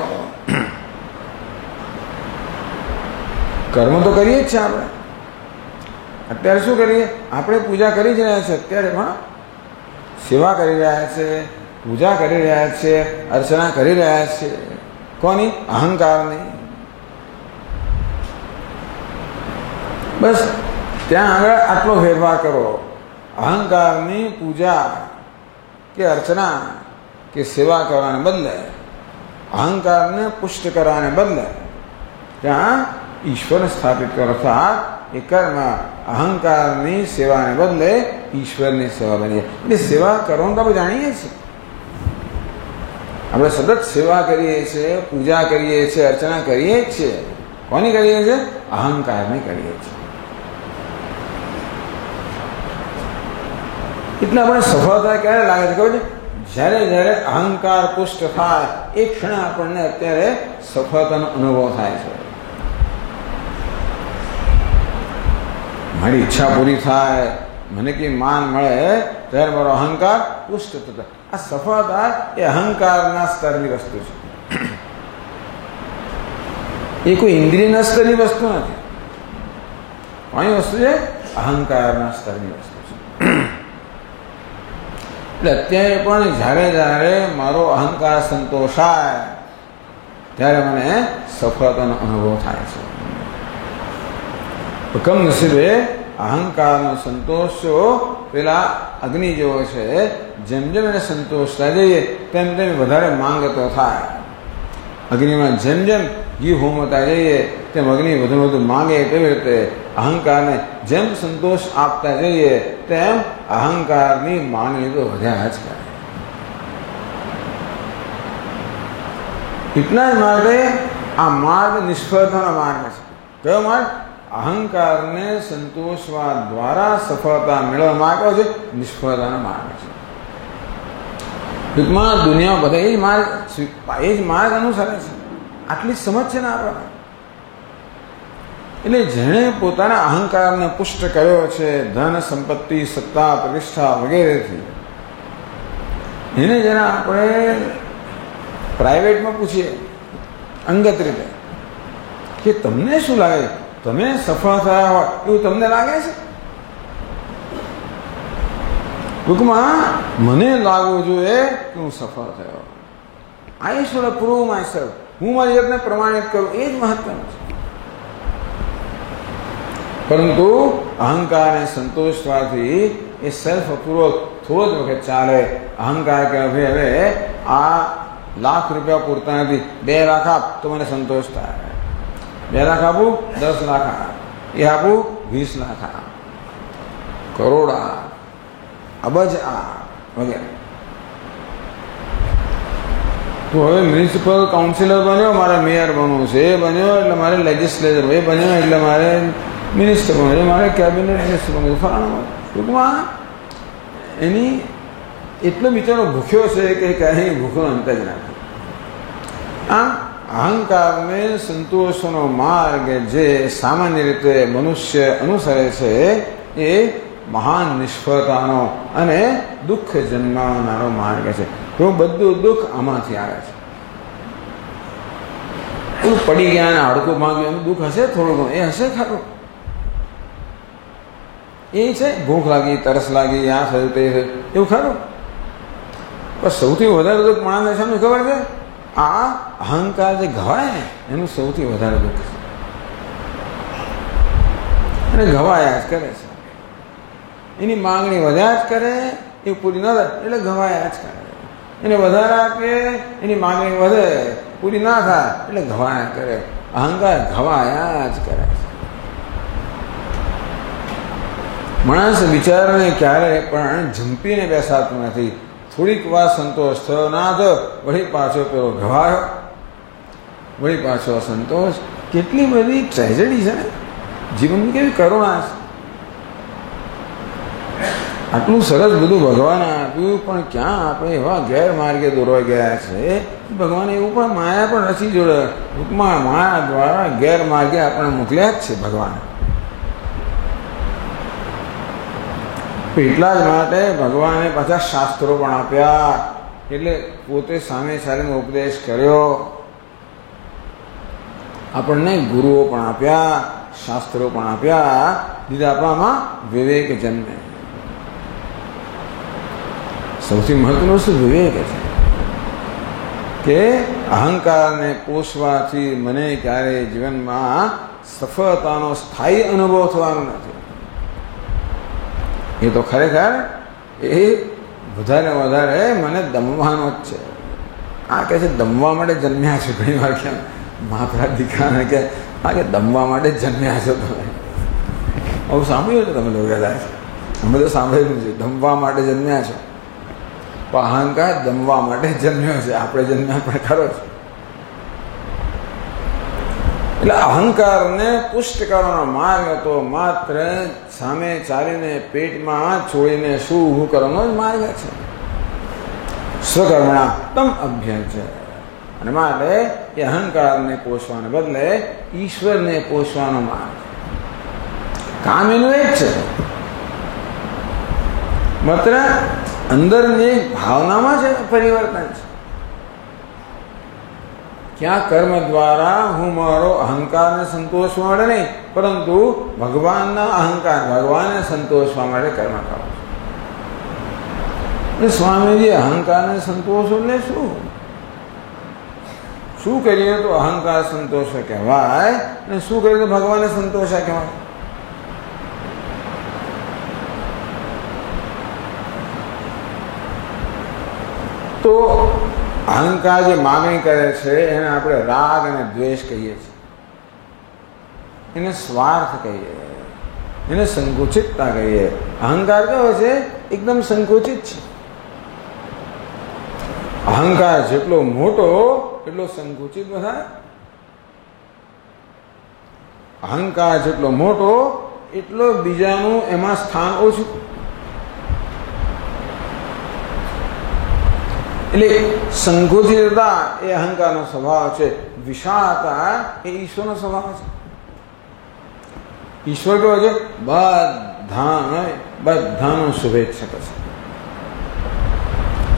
કર્મ તો કરીએ જ છે આપણે. અત્યારે શું કરીએ? આપણે પૂજા કરી જ રહ્યા છીએ. અત્યારે પણ સેવા કરી રહ્યા છે, પૂજા કરી રહ્યા છે, અર્ચના કરી રહ્યા છે. કોની? અહંકારની. બસ ત્યાં આગળ આટલો ફેરફાર કરો. અહંકારની પૂજા કે અર્ચના કે સેવા કરવાને બદલે, અહંકારને પુષ્ટ કરવાને બદલે ત્યાં ઈશ્વરને સ્થાપિત કરો. અર્થાત એ કર્મ અહંકારની સેવાને બદલે ઈશ્વરની સેવા બની જાય. એટલે સેવા કરવાનું તો આપણે જાણીએ છીએ. આપણે સતત સેવા કરીએ છીએ, પૂજા કરીએ છીએ, અર્ચના કરીએ જ છીએ. કોની કરીએ છીએ? અહંકારની કરીએ છીએ. એટલે આપણે સફળતા ક્યારે લાગે છે ખબર છે? જ્યારે જ્યારે અહંકાર પુષ્ટ થાય એ ક્ષણે આપણને અત્યારે સફળતાનો અનુભવ થાય છે. મારી ઈચ્છા પૂરી થાય, મને કંઈ માન મળે ત્યારે મારો અહંકાર પુષ્ટ થતો. આ સફળતા એ અહંકારના સ્તરની વસ્તુ છે. એ કોઈ ઇન્દ્રિયના સ્તરની વસ્તુ નથી. કોની વસ્તુ છે? અહંકારના સ્તરની વસ્તુ છે. એટલે અત્યારે પણ જ્યારે જ્યારે મારો અહંકાર સંતોષાય ત્યારે મને સફળતાનો અનુભવ થાય છે. કમનસીબે અહંકારનો સંતોષ પેલા અગ્નિ જેવો છે. જેમ જેમ એને સંતોષતા જઈએ તેમ તેમ વધારે માંગતો થાય. અગ્નિમાં જેમ જેમ ઘી હોમતા જઈએ તેમ અગ્નિ વધુ વધુ માંગે. તેવી રીતે અહંકારને જેમ સંતોષ આપતા જઈએ તેમ અહંકારની માંગણી તો વધ્યા જ કરે. એટલા જ માટે આ માર્ગ નિષ્ફળતાનો માર્ગ છે. કયો માર્ગ? અહંકારને સંતોષવા દ્વારા સફળતા મેળવવા માર્ગ છે નિષ્ફળતાનો માર્ગ છે. ટૂંકમાં દુનિયા બધા એ જ માર્ગ અનુસરે છે. આટલી સમજ છે ને આપણે. એટલે જેણે પોતાના અહંકારને પુષ્ટ કર્યો છે ધન, સંપત્તિ, સત્તા, પ્રતિષ્ઠા વગેરેથી, એને જરા આપણે પ્રાઇવેટમાં પૂછીએ અંગત રીતે કે તમને શું લાગે, તમે સફળ થયા હોય એવું તમને લાગે છે? ટૂંકમાં મને લાગવું જોઈએ કે હું સફળ થયો. I should prove my self. હું મારી જાતને પ્રમાણિત કરું, એ જ મહત્વનું છે. પરંતુ અહંકારને સંતોષવાથી એ સેલ્ફ અપ્રુવલ થોડો જ વખત ચાલે. અહંકાર કે હવે આ લાખ રૂપિયા પૂરતા નથી, 2 લાખ આપ તો મને સંતોષ થાય. 2 લાખ આપું, 10 લાખ આપ, એ આપું 20 લાખ આપ, કરોડ આપ, અબજ આપ વગેરે. તો હવે મ્યુનિસિપલ કાઉન્સિલર બન્યો, મારે મેયર બનવું છે. એ બન્યો એટલે મારે લેજિસ્લેચર, એ બન્યો એટલે મારે મિનિસ્ટર બનવું છે, મારે કેબિનેટ મિનિસ્ટર બનવું છે, ફલાણું. ટૂંકમાં એની એટલો બિચારો ભૂખ્યો છે કે ક્યાંય ભૂખનો અંત જ નથી. આમ અહંકારને સંતોષનો માર્ગ જે સામાન્ય રીતે મનુષ્ય અનુસરે છે એ મહાન નિષ્ફળતાનો અને દુઃખ જન્માવનારો માર્ગ છે. તો બધું દુઃખ આમાંથી આવે છે. એવું પડી ગયા અને હાડકું માંગ્યું એનું દુઃખ હશે થોડું ઘણું, એ હશે ખરું. એ છે ભૂખ લાગી, તરસ લાગી, આ થયું તે થયું એવું ખરું. પણ સૌથી વધારે દુઃખ માણસને શાનું ખબર છે? આ અહંકાર જે ઘવાય ને એનું સૌથી વધારે દુઃખ છે. અને ઘવાયા જ કરે છે. એની માંગણી વધ્યા જ કરે, એ પૂરી ન થાય એટલે ઘવાયા જ કરે. એને વધારે આપે, એની માંગણી વધે, પૂરી ના થાય એટલે ઘવાયા કરે. અહંકાર ઘવાયા જ કરે છે. માણસ બિચારાને ક્યારેય પણ ઝંપીને બેસાતું નથી. થોડીક વાર સંતોષ થયો, ના થયો, વળી પાછો પેલો ઘવાયો, વળી પાછો સંતોષ. કેટલી બધી ટ્રેજેડી છે ને જીવનની, કેવી કરુણા છે. આટલું સરસ બધું ભગવાને આપ્યું, પણ ક્યાં આપણે એવા ગેરમાર્ગે દોરવાઈ ગયા છે. ભગવાને એવું પણ માયા પણ રચી જોડે, ટૂંકમાં માયા દ્વારા ગેરમાર્ગે આપણે મોકલ્યા જ છે ભગવાન. એટલા જ માટે ભગવાને પાછા શાસ્ત્રો પણ આપ્યા, એટલે પોતે સામે ચાલીને ઉપદેશ કર્યો. આપણને ગુરુઓ પણ આપ્યા, શાસ્ત્રો પણ આપ્યા, દીધા આપણામાં વિવેક જન્મે. સૌથી મહત્વનું શું વિવેક છે કે અહંકારને પોષવાથી મને ક્યારેય જીવનમાં સફળતાનો સ્થાયી અનુભવ થવાનો નથી. એ તો ખરેખર એ વધારે મને દમવાનો જ છે. આ કહે છે દમવા માટે જન્મ્યા છો. ઘણી વાર કેમ મારા દીકરાને કે આ કે દમવા માટે જન્મ્યા છો તમે. આવું સાંભળ્યું છે તમે લોકો? અમે તો સાંભળેલું છે, દમવા માટે જન્મ્યા છો. અહંકાર દમવા માટે જન્મ્યો છે, આપણે જન્મ્યા પણ ખરો છે. એટલે અહંકારને પુષ્ટ કરવાનો માર્ગ હતો માત્ર સામે ચાલીને પેટમાં છોડીને શું ઊભું કરવાનો જ માર્ગ છે. સ્વકર્મણા તમ અભ્યય છે. અને માટે એ અહંકારને પોષવાને બદલે ઈશ્વરને પોષવાનો માર્ગ. કામ એનું એ જ છે, માત્ર અંદરની ભાવનામાં છે પરિવર્તન છે. ક્યાં કર્મ દ્વારા હું મારો અહંકારને સંતોષવા માટે નહીં, પરંતુ ભગવાનના અહંકાર ભગવાનને સંતોષવા માટે કર્મ કરો. સ્વામીજી અહંકારને સંતોષો એટલે શું કરીએ તો અહંકાર સંતોષ કહેવાય, અને શું કરીએ તો ભગવાનને સંતોષ કહેવાય. તો અહંકાર જે માગણી કરે છે એને આપણે રાગ અને દ્વેષ કહીએ છીએ, એને સ્વાર્થ કહીએ, એને સંકુચિતતા કહીએ. અહંકાર કેવો છે? એકદમ સંકુચિત છે. અહંકાર જેટલો મોટો એટલો સંકુચિત વધારે. અહંકાર જેટલો મોટો એટલો બીજાનું એમાં સ્થાન ઓછું. એટલે સંકુચિતતા એ અહંકારનો સ્વભાવ છે, વિશાળતા એ ઈશ્વરનો સ્વભાવ છે. ઈશ્વર કેવો છે? બધાનો શુભેચ્છક છે.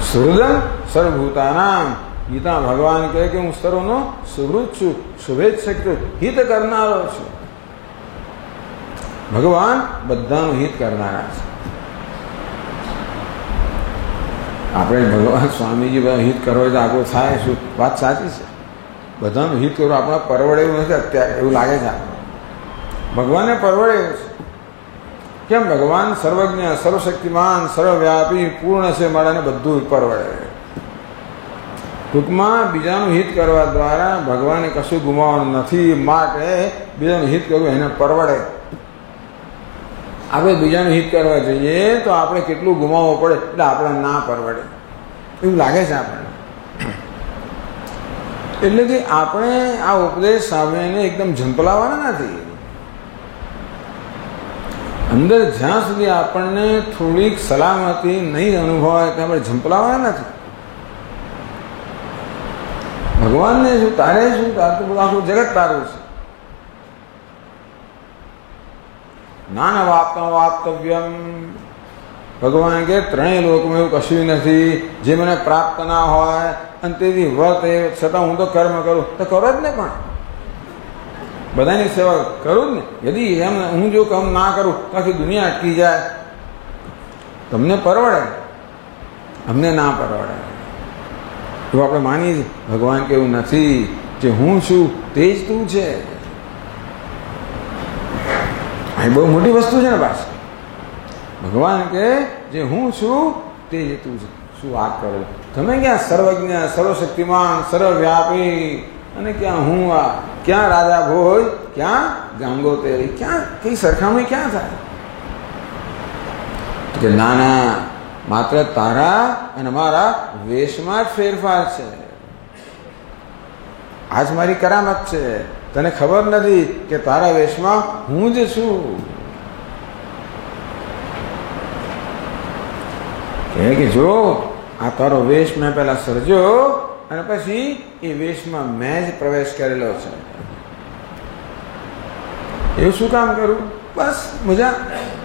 સુહૃદમ સર્વભૂતાનામ. ગીતા ભગવાન કહે કે હું સર્વનો સુહૃદ છું, શુભેચ્છક છું, હિત કરનારો છું. ભગવાન બધાનું હિત કરનારા છે. આપણે ભગવાન સ્વામીજી બધા હિત કરો તો આપણું થાય શું? વાત સાચી છે, બધાનું હિત કરવું આપણા પરવડે એવું નથી. અત્યારે એવું લાગે છે આપણે ભગવાનને પરવડે એવું છે. કેમ? ભગવાન સર્વજ્ઞ, સર્વશક્તિમાન, સર્વવ્યાપી, પૂર્ણ છે, મળે બધું પરવડે. ટૂંકમાં બીજાનું હિત કરવા દ્વારા ભગવાને કશું ગુમાવવાનું નથી, માટે બીજાનું હિત કરવું એને પરવડે. આપણે બીજાનું હિત કરવા જઈએ તો આપણે કેટલું ગુમાવવું પડે, એટલે આપણે ના પરવડે એવું લાગે છે આપણને. એટલે કે આપણે આ ઉપદેશ સાંભળીને એકદમ ઝંપલાવાના નથી. અંદર જ્યાં સુધી આપણને થોડીક સલામતી નહીં અનુભવાય ત્યાં આપણે ઝંપલાવાના નથી. ભગવાનને શું તારે શું? તારું બધું આખું જગત તારું છે. નાના વાપ્તવ્યમ. ભગવાન કે ત્રણેય લોકમાં એવું કશું નથી જે મને પ્રાપ્ત ના હોય, અને તેથી વ્રત એ છતાં હું તો કર્મ કરું તો કરો જ ને, પણ બધાની સેવા કરું જ ને. યદી એમ હું જો કામ ના કરું તો આખી દુનિયા અટકી જાય. તમને પરવડે, અમને ના પરવડે. એવું આપણે માનીએ છીએ. ભગવાન કે એવું નથી. જે હું છું તે જ તું છે. આ બહુ મોટી વસ્તુ છે ને પાછી. ભગવાન કે જે હું છું તે જ તું છે. શું વાત કરો તમે? ક્યાં સર્વજ્ઞ, સર્વશક્તિમાન, સર્વવ્યાપી, અને ક્યાં હું આ, ક્યાં રાજા ભોજ, ક્યાં ગાંગોતરી, ક્યાં કઈ સરખામણી ક્યાં થાય? કે ના, માત્ર તારા અને મારા વેશમાં જ ફેરફાર છે. આજ મારી કરામત છે. તને ખબર નથી કે તારા વેશમાં હું જ છું. કે જો આ તારો વેશ મેં પહેલા સર્જ્યો અને પછી એ વેશમાં મેં જ પ્રવેશ કરેલો છે. એવું શું કામ કરું? બસ મજા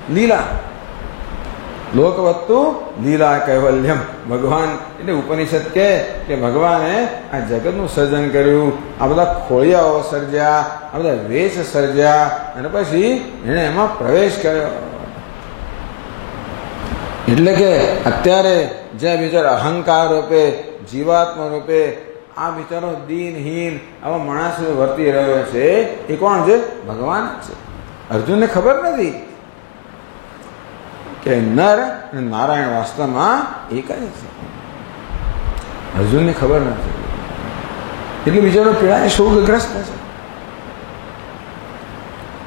લીલા લોકવત્તુ લીલા કૈવલ્યમ. ભગવાન એટલે ઉપનિષદ કે ભગવાને આ જગતનું સર્જન કર્યું, આ બધા ખોળિયાઓ સર્જ્યા, આ બધા વેશ સર્જ્યા અને પછી એણે એમાં પ્રવેશ કર્યો. એટલે કે અત્યારે જ્યાં બિચારા અહંકાર રૂપે જીવાત્મા રૂપે આ બિચારો દીનહીન આવા માણસ વર્તી રહ્યો છે, એ કોણ છે? ભગવાન છે. અર્જુનને ખબર નથી કે નર અને નારાયણ વાસ્તવમાં એક જ છે. અર્જુનને ખબર નથી એટલે બિચારો પીડાય શોકગ્રસ્ત છે.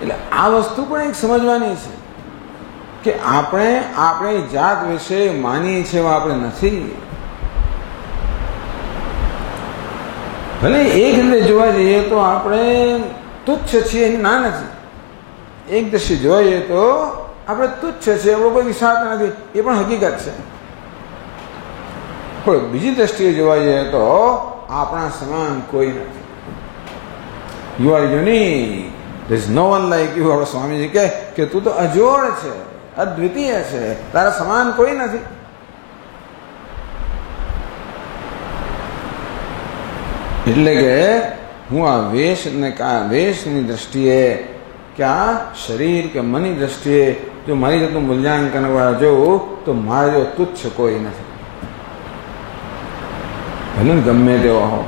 એટલે આ વસ્તુ પણ એક સમજવાની છે કે આપણે આપણી જાત વિશે માનીએ છીએ એવા આપણે નથી. ભલે એક રીતે જોવા જઈએ તો આપણે તુચ્છ છીએ, ના નથી. એક દ્રષ્ટિ જોઈએ તો આપણે તુચ્છ છીએ, આપણો કોઈ વિશાળ નથી, એ પણ હકીકત છે. પણ બીજી દ્રષ્ટિએ જોવા જઈએ તો આપણા સમાન કોઈ નથી. You are unique, there is no one like you. આપણા સ્વામીજી કે તું તો અજોડ છે, અદ્વિતીય છે, તારા સમાન કોઈ નથી. એટલે કે હું આ વેશની દ્રષ્ટિએ કે આ શરીર કે મનની દ્રષ્ટિએ જો મારી જાતનું મૂલ્યાંકન કરવા જોઉં તો મારા જેવો તુચ્છ કોઈ નથી. ભલે ને ગમે તેવો હો,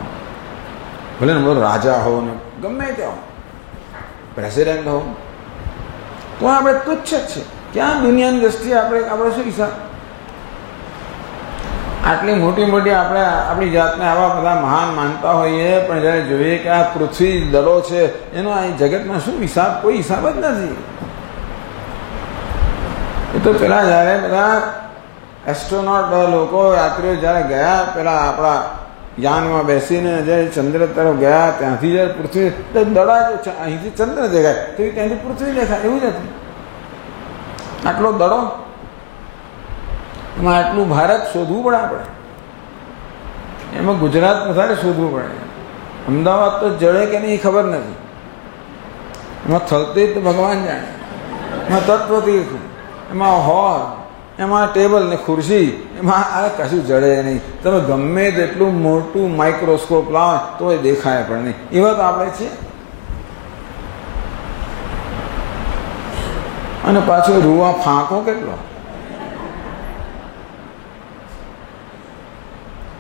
ભલે ને બધો રાજા હો ને ગમે તેવો પ્રેસિડેન્ટ હો, તો આપણે તુચ્છ જ છે. ક્યાં દુનિયાની દ્રષ્ટિએ આપણે શું હિસાબ? આટલી મોટી આપણે આપણી જાતને આવા બધા મહાન માનતા હોઈએ, પણ જ્યારે જોઈએ કે આ પૃથ્વી દડો છે એનો આ જગતમાં શું હિસાબ? કોઈ હિસાબ જ નથી. એ તો પેલા જ્યારે બધા એસ્ટ્રોનોટ લોકો યાત્રીઓ જ્યારે ગયા પેલા આપણા યાનમાં બેસીને જ્યારે ચંદ્ર તરફ ગયા, ત્યાંથી જ્યારે પૃથ્વી દડા જો અહીંથી ચંદ્ર દેખાય તો ત્યાંથી પૃથ્વી દેખાય એવું જ હતું. આટલો દડો, એમાં આટલું ભારત શોધવું પડે આપણે, એમાં ગુજરાત વધારે શોધવું પડે. અમદાવાદ તો જડે કે નહીં ખબર નથી, એમાં થલતીર્થ તો ભગવાન જાણે, એમાં તત્વતીર્થ, એમાં હોલ, એમાં ટેબલ ને ખુરશી, એમાં આ કશું જડે નહીં. તમે ગમે તેટલું મોટું માઇક્રોસ્કોપ લાવો તો એ દેખાય પણ નહીં. એવા તો આપણે છીએ. અને પાછો રૂવા ફાંકો કેટલો.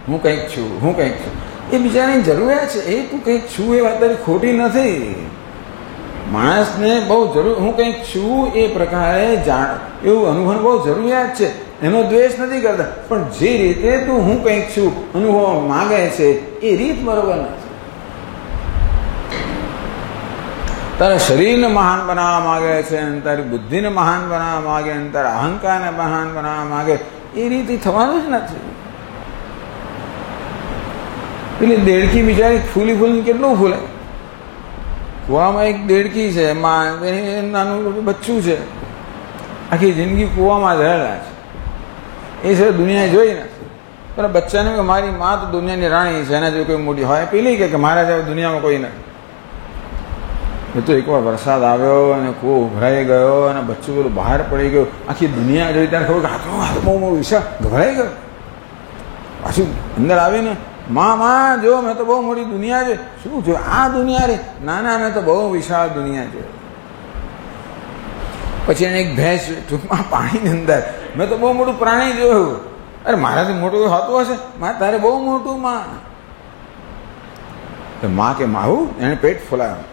હું કંઈક છું, હું કંઈક છું, એ બિચારાની જરૂરિયાત છે. એ તું કંઈક છું એ વાત તારી ખોટી નથી. માણસને બહુ જરૂર, હું કંઈક છું એ પ્રકારે એવું અનુભવ બહુ જરૂરિયાત છે. એનો દ્વેષ નથી કરતા, પણ જે રીતે તું હું કંઈક છું અનુભવ માગે છે એ રીત બરોબર નથી. તારા શરીરને મહાન બનાવવા માગે છે, તારી બુદ્ધિને મહાન બનાવવા માગે, તારા અહંકારને મહાન બનાવવા માગે, એ રીતે થવાનું જ નથી. પેલી દેડકી બિચારી ફૂલી કેટલું ફૂલે. કૂવામાં એક દેડકી છે, એમાં નાનું બચ્ચું છે, આખી જિંદગી કૂવામાં જ રહેલા છે. એ છે દુનિયા જોઈ નથી. પણ બચ્ચાને મારી મા તો દુનિયાની રાણી છે, એના જેવી કોઈ મોટી હોય. પેલી કે મારા જેવા દુનિયામાં કોઈ નથી. એ તો એકવાર વરસાદ આવ્યો અને કૂવો ઉભરાઈ ગયો અને બચ્ચું પેલું બહાર પડી ગયું. આખી દુનિયા જોઈ ત્યારે ખબર કે હાથમાં બહુ વિશાળ ગભરાઈ ગયો. પાછું અંદર આવીને માં જો મેં તો બહુ મોટી દુનિયા છે. શું જો આ દુનિયા રે? ના મેં તો બહુ વિશાળ દુનિયા છે. પછી એને એક ભેંસ ટૂંકમાં પાણીની અંદર, મેં તો બહુ મોટું પ્રાણી જોયું. અરે મારાથી મોટું હોતું હશે? તારે બહુ મોટું માં કે માવું એને પેટ ફોલાયું.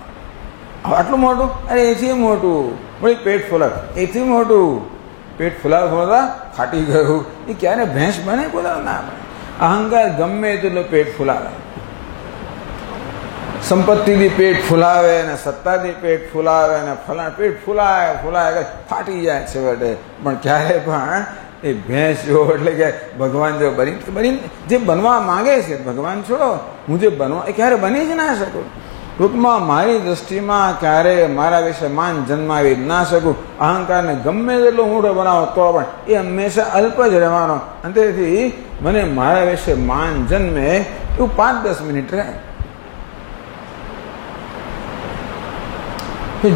આટલું મોટું? અરે એથી મોટું. વળી પેટ ફોલાયું, એથી મોટું. પેટ ફોલાવતા ફાટી ગયું. એ ક્યારે ભેંસ બને? બોલાવ ના બને. અહંકાર ગમે તેટલો પેટ ફૂલાવે, સંપત્તિથી પેટ ફૂલાવે ને સત્તાથી પેટ ફૂલાવે ને પેટ ફૂલાય ફાટી જાય છે વડે, પણ ક્યારે પણ એ ભેંસ જો એટલે કે ભગવાન જો બની જે બનવા માંગે છે, ભગવાન છોડો, હું જે બનવા એ ક્યારે બની જ ના શકું. ટૂંકમાં મારી દ્રષ્ટિમાં ક્યારેય મારા વિશે માન જન્માવી ના શકું. અહંકારને ગમે તેટલો મોટો બનાવો તો પણ એ હંમેશા અલ્પ જ રહેવાનો. અને તેથી મને મારા વિશે માન જન્મે એવું 5-10 મિનિટ રહે.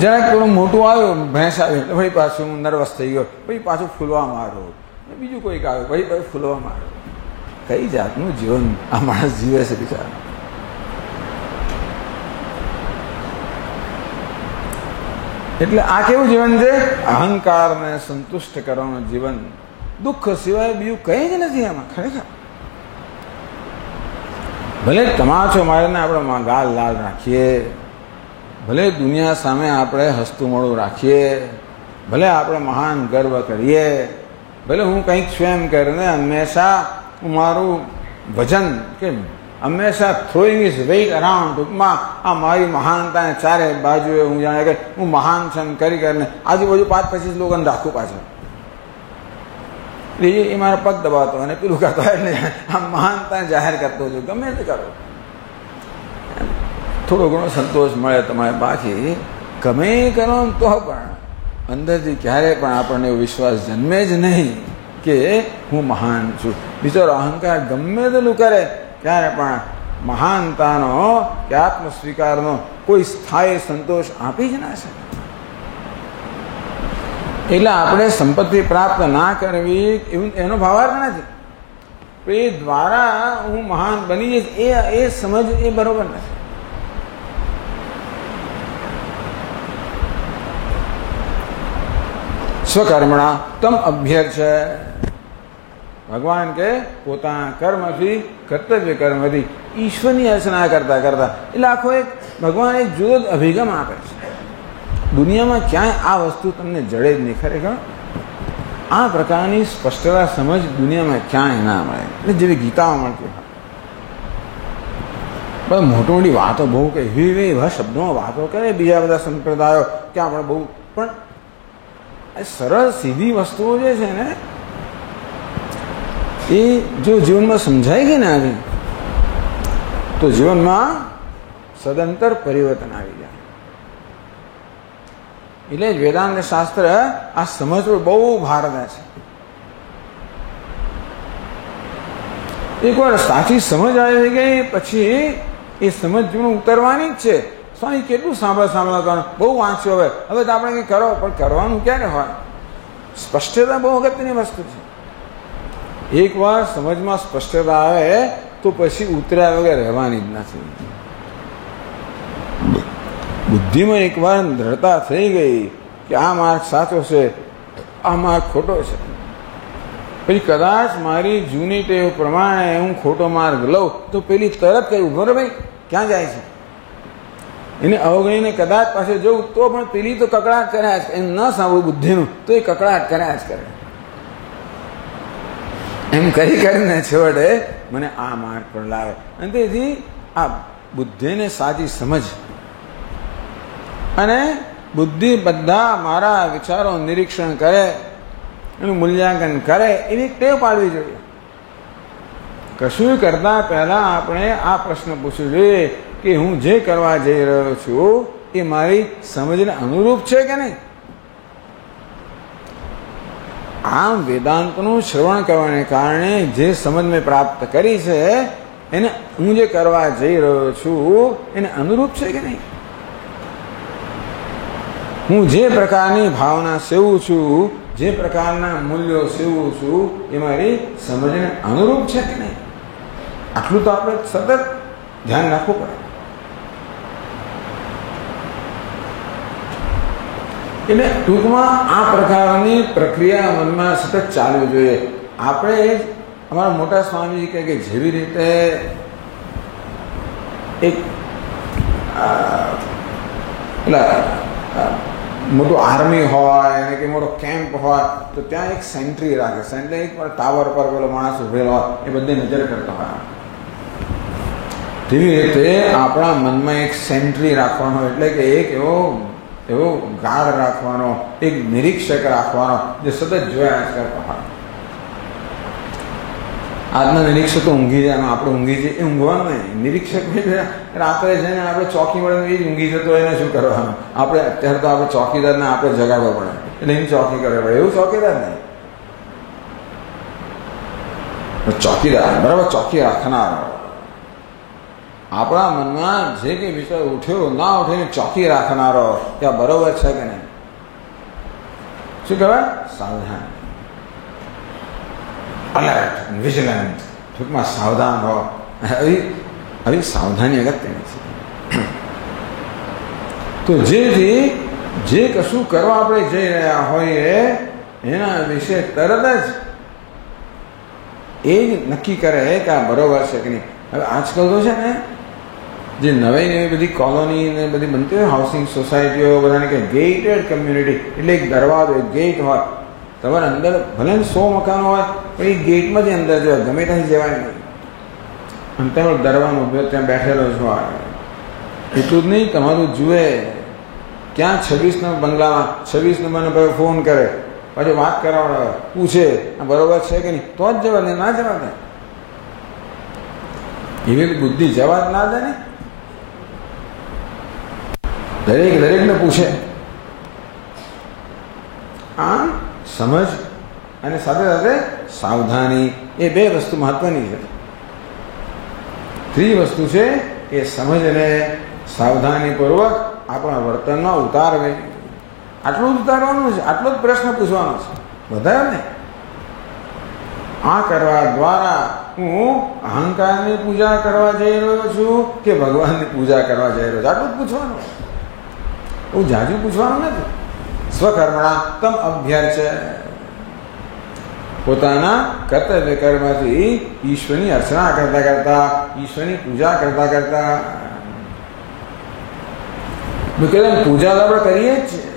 જરાક થોડું મોટું આવ્યું, ભેંસ આવી એટલે ભાઈ પાછું હું નર્વસ થઈ ગયો, ભાઈ પાછું ફૂલવા માંડ્યો. બીજું કોઈક આવ્યું, ભાઈ ફૂલવા માંડ્યો. કઈ જાતનું જીવન આ માણસ જીવે છે બિચારા. એટલે આ કેવું જીવન છે? અહંકારને સંતુષ્ટ કરવાનું જીવન. દુઃખ સિવાય બીજું કંઈ જ નથી આમાં ખરેખર. ભલે તમાચો મારીને આપણે ગાલ લાલ રાખીએ, ભલે દુનિયા સામે આપણે હસતું મોડું રાખીએ, ભલે આપણે મહાન ગર્વ કરીએ, ભલે હું કંઈક સ્વયં કરીને હંમેશા હું મારું વજન કે હંમેશા થ્રોઈંગ ઇઝ વેઇટ અરાઉન્ડ, ટૂંકમાં આ મારી મહાનતાને ચારે બાજુએ હું જાણે કે હું મહાન છું કરીને આજુબાજુ 5-25 લોકોને રાખું પાછળ. એ મારા પગ દબાવતો અને પેલું કરતો એટલે આ મહાનતા જાહેર કરતો છું. ગમે તે કરો, થોડો ઘણો સંતોષ મળે તમારે. બાકી ગમે કરો તો પણ અંદરથી ક્યારે પણ આપણને એવો વિશ્વાસ જન્મે જ નહીં કે હું મહાન છું. બિચારો અહંકાર ગમે તેટલું કરે ત્યારે પણ મહાનતાનો કે આત્મ સ્વીકારનો કોઈ સ્થાયી સંતોષ આપી જ ના શકે. એટલે આપણે સંપત્તિ પ્રાપ્ત ના કરવી એવું એનો ભાવાર્થ નથી. એ દ્વારા હું મહાન બની જઈશ એ સમજ એ બરોબર નથી. સ્વકર્મણા તમ અભ્યર્ચ. ભગવાન કે પોતાના કર્મથી કર્તવ્ય કર્મથી ઈશ્વરની અર્ચના કરતા કરતા. એટલે આખો એક ભગવાન એક જુદો જ અભિગમ આપે છે. દુનિયામાં ક્યાંય આ વસ્તુ તમને જડે જ નહીં ખરેખર. આ પ્રકારની સ્પષ્ટતા સમજ દુનિયામાં ક્યાંય ના મળે. એટલે જેવી ગીતામાં મળતી હોય. બસ મોટી મોટી વાતો બહુ કે એવા શબ્દોમાં વાતો કરે બીજા બધા સંપ્રદાયો કે આપણે બહુ, પણ સરળ સીધી વસ્તુઓ જે છે ને એ જો જીવનમાં સમજાઈ ગઈ ને આવી તો જીવનમાં સદંતર પરિવર્તન આવી જાય. એટલે જ વેદાંત શાસ્ત્ર આ સમજ પર બહુ ભાર દે છે. એકવાર સાચી સમજ આવી ગઈ પછી એ સમજ જીવન ઉતરવાની જ છે. સ્વામી કેટલું સાંભળ કરવાનું, બહુ વાંચ્યો હવે તો આપણે કંઈ કરો, પણ કરવાનું ક્યારે હોય? સ્પષ્ટતા બહુ અગત્યની વસ્તુ છે. એકવાર સમજમાં સ્પષ્ટતા આવે તો પછી ઉતર્યા વગર રહેવાની જ નથી. બુદ્ધિમાં એકવાર દ્રઢતા થઈ ગઈ કે આ માર્ગ સાચો છે, આ માર્ગ ખોટો છે, પછી કદાચ મારી જૂની ટેવ પ્રમાણે હું ખોટો માર્ગ લઉં તો પેલી તરત કઈ ઉભો રે ભાઈ ક્યાં જાય છે એને અવગણીને કદાચ પાસે જવું તો પણ પેલી તો કકડાટ કર્યા જ, એમ ન સાંભળું બુદ્ધિનું તો એ કકડાટ કર્યા જ કરે. એમ કરીને છેવટે મને આ માર્ગ પર લાવે. અને તેથી આ બુદ્ધિને સાચી સમજ અને બુદ્ધિ બધા મારા વિચારો નિરીક્ષણ કરે, એનું મૂલ્યાંકન કરે, એવી ટેવ પાડવી જોઈએ. કશું કરતા પહેલા આપણે આ પ્રશ્ન પૂછવું જોઈએ કે હું જે કરવા જઈ રહ્યો છું એ મારી સમજને અનુરૂપ છે કે નહીં. આમ વેદાંતનું શ્રવણ કરવાને કારણે જે સમજ મેં પ્રાપ્ત કરી છે એને હું જે કરવા જઈ રહ્યો છું એને અનુરૂપ છે કે નહીં. હું જે પ્રકારની ભાવના સેવું છું, જે પ્રકારના મૂલ્યો સેવું છું એ મારી સમજને અનુરૂપ છે કે નહીં. આટલું તો આપણે સતત ધ્યાન રાખવું પડે. એટલે ટૂંકમાં આ પ્રકારની પ્રક્રિયા મનમાં સતત ચાલવી જોઈએ. આપણે અમારા મોટા સ્વામીજી કહે કે જેવી રીતે એક મોટું આર્મી હોય અને કે મોટો કેમ્પ હોય તો ત્યાં એક સેન્ટ્રી રાખે. સેન્ટ્રી એક ટાવર પર પેલો માણસ ઉભેલો હોય એ બધે નજર કરતો હોય. તેવી રીતે આપણા મનમાં એક સેન્ટ્રી રાખવાનો, એટલે કે એક એવો ગાર્ડ રાખવાનો, એક નિરીક્ષક રાખવાનો જે સતત જોયા જ કરતો હોય. આજના નિરીક્ષક તો ઊંઘી જાય, આપણે ઊંઘી જઈએ એ ઊંઘવાનું નહીં. નિરીક્ષક રાત્રે જઈને આપણે ચોકી મળે એ જ ઊંઘી જતો એને શું કરવાનું? આપણે અત્યારે તો આપણે ચોકીદારને આપણે જગાડવો પડે એટલે એની ચોકી કરવી પડે. એવું ચોકીદાર નહીં. ચોકીદાર બરાબર ચોકી રાખનાર. આપણા મનમાં જે કંઈ વિચાર ઉઠ્યો ના ઉઠે એને ચોકી રાખનારો કે આ બરોબર છે કે નહીં. શું કહેવાય? સાવધાન, અલર્ટ, વિજિલન્ટ. ટૂંકમાં સાવધાન રહો. આવી સાવધાની અગત્યની છે. તો જેથી જે કશું કરવા આપણે જઈ રહ્યા હોઈએ એના વિશે તરત જ એ નક્કી કરે કે આ બરોબર છે કે નહીં. હવે આજકાલ તો છે ને જે નવી નવી બધી કોલોની ને બધી બનતી હોય હાઉસિંગ સોસાયટીઓ બધાને કે ગેટેડ કમ્યુનિટી એટલે એક દરવાજો એક ગેટ હોય. તમારે અંદર ભલે 100 મકાનો હોય પણ એ ગેટમાં જ અંદર જવાય, ગમે ત્યાંથી જવાય નહીં. અને તમારો દરવાનો ત્યાં બેઠેલો જ હોય. એટલું જ નહીં, તમારું જુએ ક્યાં 26 નંબર બંગલામાં 26 નંબરનો ભાઈ ફોન કરે, પાછું વાત કરાવડાવે, પૂછે આ બરોબર છે કે નહીં, તો જ જવા દે, ના જવા દે. એવી બુદ્ધિ જવા જ ના દે ને. દરેકને પૂછે. આ સમજ અને સાથે સાથે સાવધાની એ બે વસ્તુ મહત્વની છે. ત્રીજી વસ્તુ છે એ સમજને સાવધાનીપૂર્વક આપણા વર્તનમાં ઉતારવે. આટલું જ ઉતારવાનું છે, આટલો જ પ્રશ્ન પૂછવાનો છે, વધારે ને. આ કરવા દ્વારા હું અહંકારની પૂજા કરવા જઈ રહ્યો છું કે ભગવાનની પૂજા કરવા જઈ રહ્યો છું, આટલું જ પૂછવાનું. બહુ જાજુ પૂછવાનું નથી. સ્વકર્મણા તમ અભ્યર્ચ. પોતાના કર્તવ્ય કર્મથી ઈશ્વરની અર્ચના કરતા કરતા, ઈશ્વરની પૂજા કરતા કરતા. પૂજા તો આપણે કરીએ જ છીએ,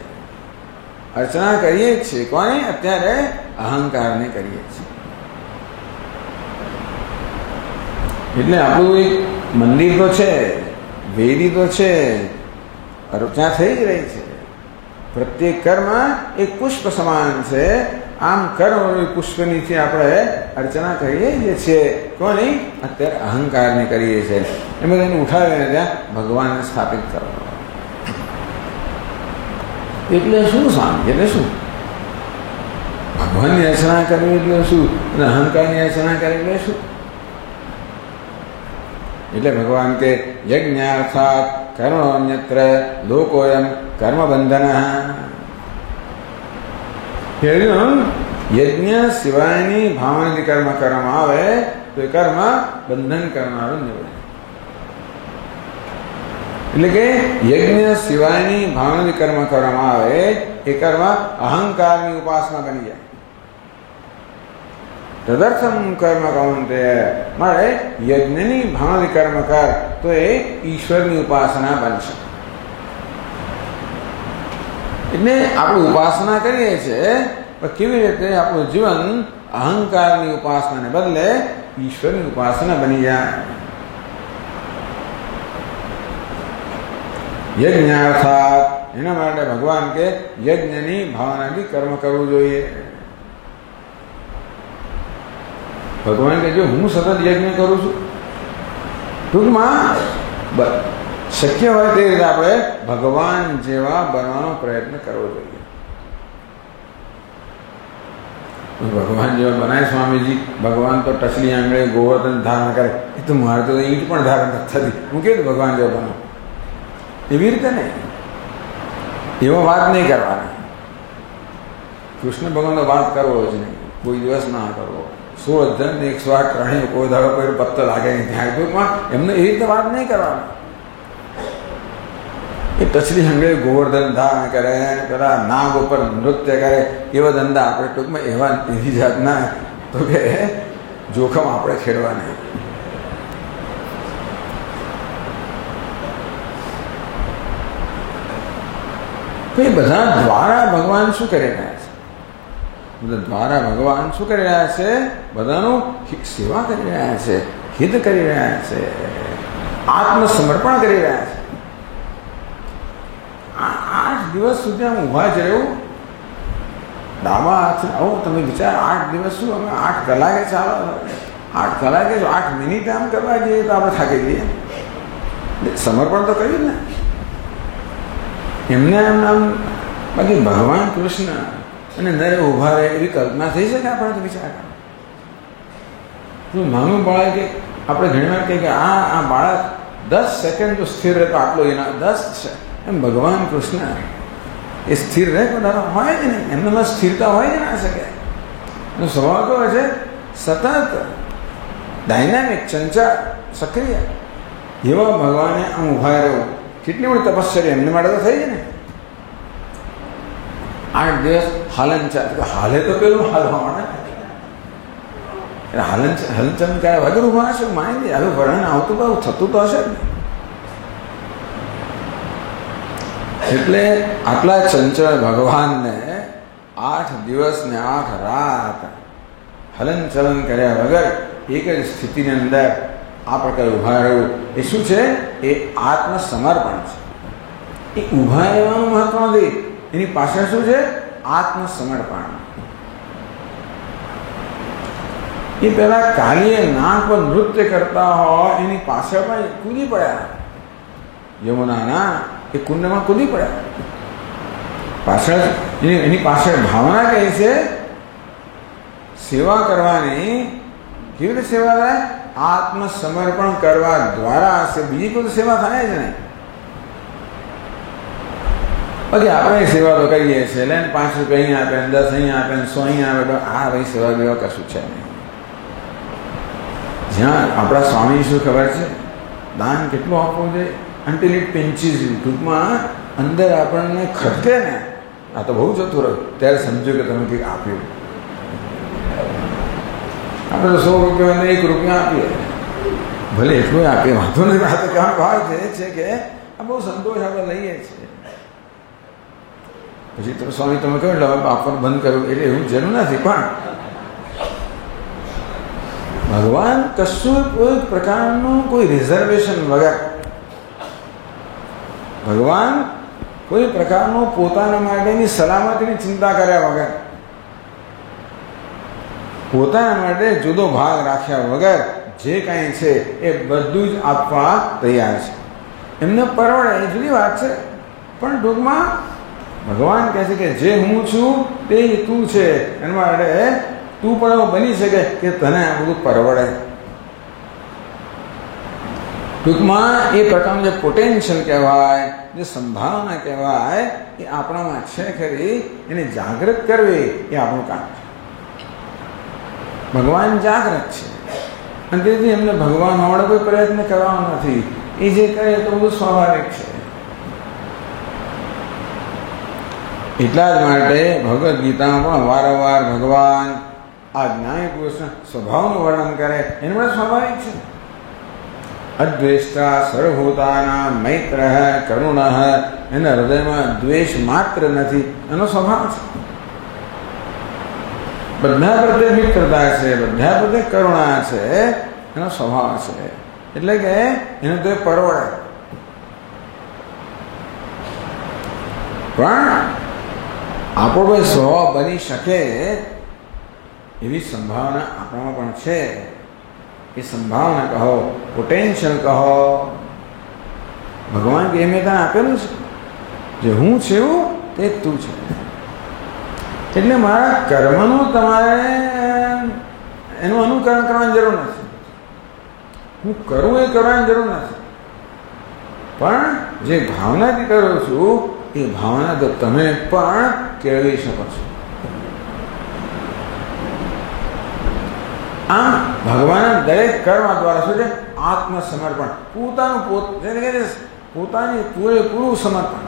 અર્ચના કરીએ જ છીએ. કોને? અત્યારે અહંકારને કરીએ છીએ. એટલે આપણું એક મંદિર તો છે, વેદી તો છે, અર્ચના થઈ જ રહી છે. પ્રત્યેક કર્મ એક પુષ્પ સમાન છે. આમ કર્મ પુષ્પનીથી આપણે અર્ચના કરીએ જ છીએ. કોની? અત્યારે અહંકારની કરીએ છીએ. એમ એને ઉઠાવીને ત્યાં ભગવાનને સ્થાપિત કરવા. એટલે શું શાંતિ? એટલે શું? ભગવાનની અર્ચના કરવી એટલે શું? અને અહંકારની અર્ચના કરવી એટલે શું? એટલે ભગવાન કે યજ્ઞાર્થાત કર્મણ્યત્ર લોકોયમ કર્મબંધન. યજ્ઞ સિવાયની ભાવનાથી કર્મ કરવામાં આવે તો એ કર્મ બંધન કરનારું નીવડે. એટલે કે યજ્ઞ સિવાયની ભાવનાથી કર્મ કરવામાં આવે એ કર્મ અહંકારની ઉપાસના બની જાય. તદર્થમ કર્મ કૌંતેય. મારે યજ્ઞની ભાવનાથી કર્મ કર તો એ ઈશ્વરની ઉપાસના બનશે. એટલે આપણે ઉપાસના કરીએ છીએ પણ કેવી રીતે આપણું જીવન અહંકારની ઉપાસનાને બદલે ઈશ્વરની ઉપાસના બની જાય. યજ્ઞાર્થાત. એના માટે ભગવાન કે યજ્ઞની ભાવનાથી કર્મ કરવું જોઈએ. ભગવાન કે જો હું સતત યજ્ઞ કરું છું, ટૂંકમાં શક્ય હોય તે રીતે આપણે ભગવાન જેવા બનવાનો પ્રયત્ન કરવો જોઈએ. ભગવાન જેવા બનાય સ્વામીજી. ભગવાન તો ટચલી આંગળે ગોવર્ધન ધારણ કરે. એ તો મારે તો ઈંટ પણ ધારણ નથી થતી. હું કેવું ભગવાન જેવા બનો? એવી રીતે નહીં. એવો વાત નહીં કરવાની. કૃષ્ણ ભગવાનનો વાત કરવો જ નહીં, કોઈ દિવસ ના કરવો. 16 અધ્યાય 108 રાણીઓ કોઈ દાડો કોઈ પત્તો લાગે નહીં. ત્યાં ટૂંકમાં એમને એવી રીતે વાત નહીં કરવાની. એ ટચલી હંગે ગોવર્ધન ધારણ કરે, પેલા નાગ ઉપર નૃત્ય કરે, એવા ધંધા આપણે ટૂંકમાં એવા એવી જાતના તો કે જોખમ આપણે ખેડવા નહીં. તો એ બધા દ્વારા ભગવાન શું કરી રહ્યા છે? બધા દ્વારા ભગવાન શું કરી રહ્યા છે? બધાનું સેવા કરી રહ્યા છે, હિત કરી રહ્યા છે, આત્મસમર્પણ કરી રહ્યા છે. 8 દિવસ સુધી આમ ઊભા જ રહેવું, ડાબા હાથ આવું. તમે વિચાર 8 દિવસ શું? અમે 8 કલાકે ચાલો. 8 કલાકે જો 8 મિનિટ આમ કરવા જઈએ તો આપણે થાકી જઈએ. સમર્પણ તો કર્યું ને એમને આમ. બાકી ભગવાન કૃષ્ણ અને નરે ઉભા રહે એવી કલ્પના થઈ શકે આપણે તો વિચાર. નાનું બાળક કે આપણે ઘણી વાર કહીએ કે આ બાળક 10 સેકન્ડ તો સ્થિર રહે તો આટલો એના 10 છે. એમ ભગવાન કૃષ્ણ એ સ્થિર રહે બધા હોય જ નહીં. એમનામાં સ્થિરતા હોય જ ના શકે. એનો સ્વભાવ તો છે સતત ડાયનામિક, ચંચળ, સક્રિય. એવા ભગવાને આમ ઉભા રહ્યો. કેટલી બધી તપશ્ચર્યા એમને માટે તો થઈ છે ને. 8 દિવસ હાલનચાલ, હાલે તો પેલું હાલવા માટે હલનચલન ક્યારે વગર ઉભા હશે માહિતી. હવે વર્ણન આવતું બહુ થતું તો હશે જ ને. એટલે આટલા ચંચળ ભગવાનને 8 દિવસ ને 8 રાત હલનચલન કર્યા વગર એક જ સ્થિતિની અંદર આ પ્રકારે ઉભા રહ્યું. એ શું છે? એ આત્મસમર્પણ છે. એ ઉભા રહેવાનું મહત્વ નથી. એની પાછળ શું છે? આત્મસમર્પણ. એ પેલા કાલીએ નાક પર નૃત્ય કરતા હોય એની પાછળ પણ કૂદી પડ્યા. યમુનાના એ કુંડમાં કૂદી પડ્યા. પાછળ એની પાછળ ભાવના કઈ છે? સેવા કરવાની. કેવી રીતે સેવા થાય? આત્મસમર્પણ કરવા દ્વારા હશે. બીજી કોઈ સેવા થાય જ નહીં. બાકી આપણે સેવા તો કરીએ છીએ. લે 5 રૂપિયા અહીં આપે, 10 અહીં આપે, 100 અહીં આપે. આ ભાઈ સેવા બેવા કશું છે નહીં. જ્યાં આપણા સ્વામી શું ખબર છે? દાન કેટલું આપવું જોઈએ? Until it pinches you. ટૂંકમાં અંદર આપણને ખટકે ને આ તો બહુ જતું રહ્યું ત્યારે સમજો કે તમે કંઈક આપ્યું. આપણે તો 100 રૂપિયા 1 રૂપિયા આપીએ. ભલે એટલું આપીએ, વાંધો નહીં. આ તો કહેવાનો ભાવ છે કે આ બહુ સંતોષ આપણે લઈએ છીએ. પછી તો સ્વામી તમે કહો એટલે હવે આપવાનું બંધ કર્યું એટલે એવું જરૂર નથી. પણ ભગવાન કશું કોઈ પ્રકારનું કોઈ રિઝર્વેશન વગર, ભગવાન કોઈ પ્રકારનું પોતાના માટેની સલામતીની ચિંતા કર્યા વગર, પોતાના માટે જુદો ભાગ રાખ્યા વગર જે કાંઈ છે એ બધું જ આપવા તૈયાર છે. એમને પરવડે એ જુદી વાત છે. પણ ટૂંકમાં ભગવાન કહે છે કે જે હું છું તે તું છે. એના માટે તું પણ એવું બની શકે કે તને આ બધું પરવડે. ટૂંકમાં એ પ્રકારનું જે પોટેન્શિયલ કહેવાય, જે સંભાવના કહેવાય એ આપણામાં છે ખરી. એને જાગૃત કરવી એ આપણું કામ છે. ભગવાન જાગૃત છે અને તેથી એમને ભગવાન હોવાનો કોઈ પ્રયત્ન કરવાનો નથી. એ જે કરે એ તો બધું સ્વાભાવિક છે. એટલા જ માટે ભગવદ્ ગીતામાં પણ વારંવાર ભગવાન આ જ્ઞાની પુરુષના સ્વભાવનું વર્ણન કરે. એનું પણ સ્વાભાવિક છે. અદ્વેષ્ટા સર્વભૂતાના મૈત્ર કરુણ. એના હૃદયમાં દ્વેષ માત્ર નથી. એનો સ્વભાવ છે. બધા પ્રત્યે મિત્રતા છે, બધા પ્રત્યે કરુણા છે. એનો સ્વભાવ છે. એટલે કે એને તો પરવડે. પણ આપણો કોઈ સ્વભાવ બની શકે એવી સંભાવના આપણામાં પણ છે. એ સંભાવના કહો, પોટેન્શિયલ કહો. ભગવાન કે એમ તને આપેલું છે. જે હું છું તે તું છે. એટલે મારા કર્મનું તમારે એનું અનુકરણ કરવાની જરૂર નથી. હું કરું એ કરવાની જરૂર નથી. પણ જે ભાવનાથી કરું છું એ ભાવના તો તમે પણ કેળવી શકો છો. આમ ભગવાનના દરેક કર્મ દ્વારા શું છે? આત્મસમર્પણ. પોતાની પૂરેપૂરું સમર્પણ.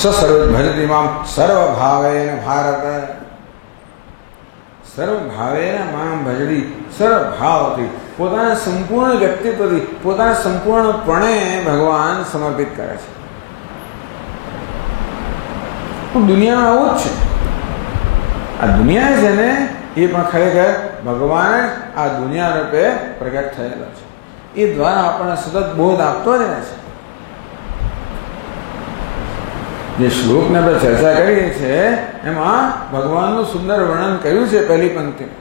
સર્વભજતિ મામ સર્વભાવેન ભારત. સર્વભાવેન મામ ભજતી. સર્વભાવથી પોતાના સંપૂર્ણ વ્યક્તિત્વથી, પોતાના સંપૂર્ણપણે ભગવાન સમર્પિત કરે છે. દુનિયામાં આવું જ છે. આ દુનિયા છે ને એ પણ ખરેખર ભગવાન આ દુનિયા રૂપે પ્રગટ થયેલો છે. એ દ્વારા આપણને સતત બોધ આપતો જ રહે છે. જે શ્લોકને આપણે ચર્ચા કરીએ છીએ એમાં ભગવાનનું સુંદર વર્ણન કર્યું છે પહેલી પંક્તિમાં.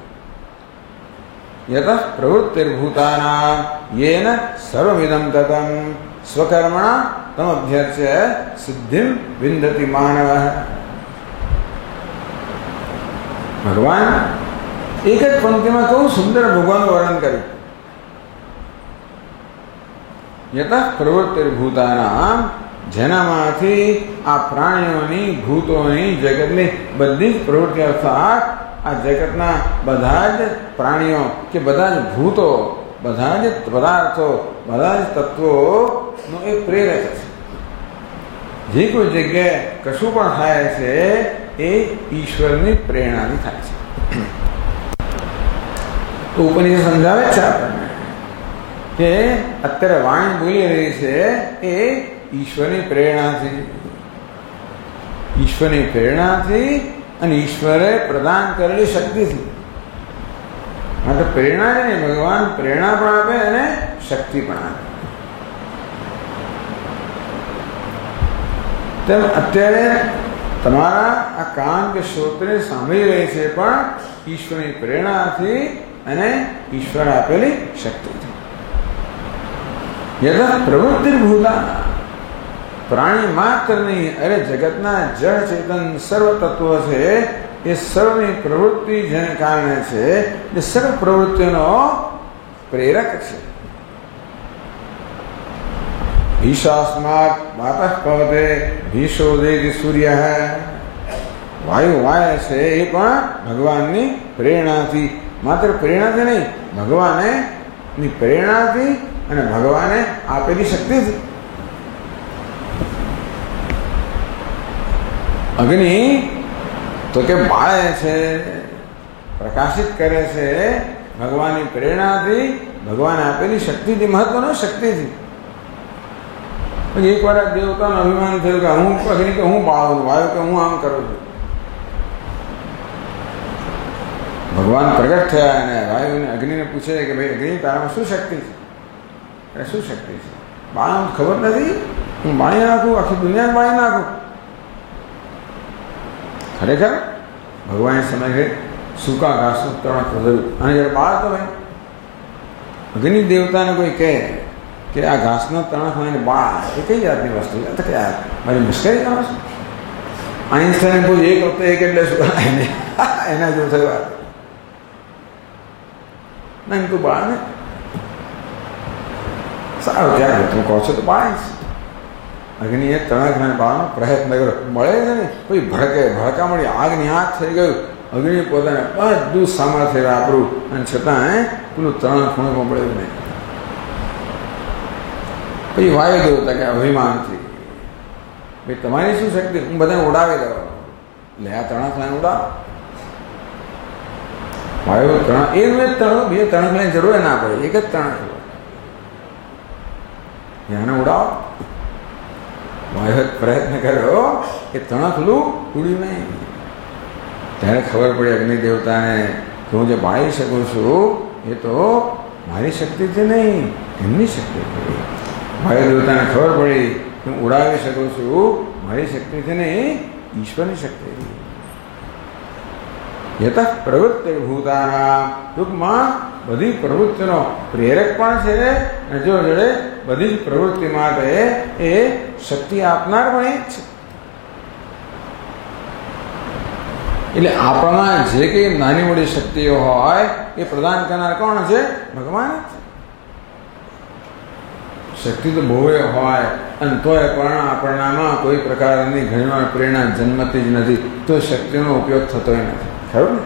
યતઃ પ્રવૃત્તિર્ભૂતાનાં યેન સર્વમિદં તતં સ્વકર્મણા તમભ્યર્ચ્ય સિદ્ધિમ વિંદતિ માનવઃ. ભગવાન એક જ પંક્તિમાં કહું સુંદર ભગવાનનું વર્ણન કર્યું. યતઃ પ્રવૃત્તિર્ભૂતાનાં, જેનામાંથી આ પ્રાણીઓની, ભૂતોની, જગતની બધી જ પ્રવૃત્તિ, અર્થાત આ જગતના બધા જ પ્રાણીઓ કે બધા જ ભૂતો, બધા જ પદાર્થો, બધા જ તત્વોનો એક પ્રેરક છે. જે કોઈ જગ્યાએ કશું પણ થાય છે એ ઈશ્વરની પ્રેરણાથી થાય છે. તો ઉપનિષદ સમજાવે છે આપણને કે અત્યારે વાણી બોલી રહી છે એ ઈશ્વરની પ્રેરણાથી, ઈશ્વરની પ્રેરણાથી અને ઈશ્વરે પ્રદાન કરેલી શક્તિથી. માટે પ્રેરણા જ નહીં, ભગવાન પ્રેરણા પણ આપે અને શક્તિ પણ આપે. તેમ અત્યારે તમારા આ કાન કે શ્રોત્રે સાંભળી રહી છે પણ ઈશ્વરની પ્રેરણાથી અને ઈશ્વર આપેલી શક્તિથી. યથા પ્રવૃત્તિર્ભૂતા, પ્રાણી માત્ર નહીં, અરે જગતના જળ ચેતન સર્વ તત્વ છે એ સર્વની પ્રવૃત્તિ જેને કારણે છે એ સર્વ પ્રવૃત્તિનો પ્રેરક છે. ઈશાસ્માત વાતઃ પવતે ભીષોદેતિ સૂર્ય, વાયુ વાય છે એ પણ ભગવાનની પ્રેરણાથી, માત્ર પ્રેરણાથી નહીં, ભગવાનની પ્રેરણાથી અને ભગવાને આપેલી શક્તિથી. અગ્નિ તો કે બાળે છે, પ્રકાશિત કરે છે ભગવાનની પ્રેરણાથી, ભગવાને આપેલી શક્તિથી, મહત્વનો શક્તિથી. એક વાર દેવતાનું અભિમાન થયું કે હું અગ્નિ કે હું બાળું, વાયુ કે હું આમ કરું છું. ભગવાન પ્રગટ થયા અને વાયુને અગ્નિને પૂછે કે ભાઈ અગ્નિ તારામાં શું શક્તિ છે? અરે શું શક્તિ છે? બાળાને ખબર નથી, હું બાળી નાખું, આખી દુનિયાને બાળી નાખું. ખરેખર ભગવાને સમય સૂકા ઘાસનું તણખ વધ્યું અને જયારે બાળતો હોય અગ્નિ દેવતાને કોઈ કહે કે આ ઘાસનો તણખ હોય ને બાળ, એ કઈ જાતની વસ્તુ છે? કે યાર મારી મુશ્કેલી કરો છો. આઈન્સ્ટાઈન પૂછ્યું એક વખતે એક એટલે શું એના જેવું થયું. ના તું બાળ ને સારું, ત્યારે તું કહો છો તો બાળીશ. અગ્નિએ તણખને બાળવાનો પ્રયત્ન કર્યો, મળે છે ને કોઈ ભડકા મળી, આગની આગ થઈ ગયું. અગ્નિ પોતાને બધું સામર્થ્ય વાપરું અને છતાં પેલું તણખ ખૂણમાં પડ્યું નહીં. પછી વાયુ દેવતા કે અભિમાનથી ભાઈ તમારી શું શક્તિ, હું બધાને ઉડાવી દઉં, એટલે આ તણખને ઉડાવ. વાયુ તણખ એ તણખ, બે તણખની જરૂર ના પડે, એક જ તણખ એને ઉડાવ. વાયુ પ્રયત્ન કર્યો કે તણખલું ઉડ્યું નહીં. ત્યારે ખબર પડી અગ્નિ દેવતાને કે હું જે બાળી શકું છું એ તો મારી શક્તિથી નહીં, એમની શક્તિથી. વાયુ દેવતાને ખબર પડી કે હું ઉડાવી શકું છું મારી શક્તિથી નહીં, ઈશ્વરની શક્તિથી. યતઃ પ્રવૃત્તિર્ભૂતાનાં, ટૂંકમાં બધી પ્રવૃત્તિનો પ્રેરક પણ છે અને જો જોડે બધી જ પ્રવૃત્તિ માટે એ શક્તિ આપનાર પણ એ જ છે. એટલે આપણા જે કંઈ નાની મોટી શક્તિઓ હોય એ પ્રદાન કરનાર કોણ છે? ભગવાન જ છે. શક્તિ તો બહુ હોય અને તોય પણ આપણામાં કોઈ પ્રકારની ઘણીવાર પ્રેરણા જન્મતી જ નથી, તો શક્તિનો ઉપયોગ થતો નથી. ખરું ને?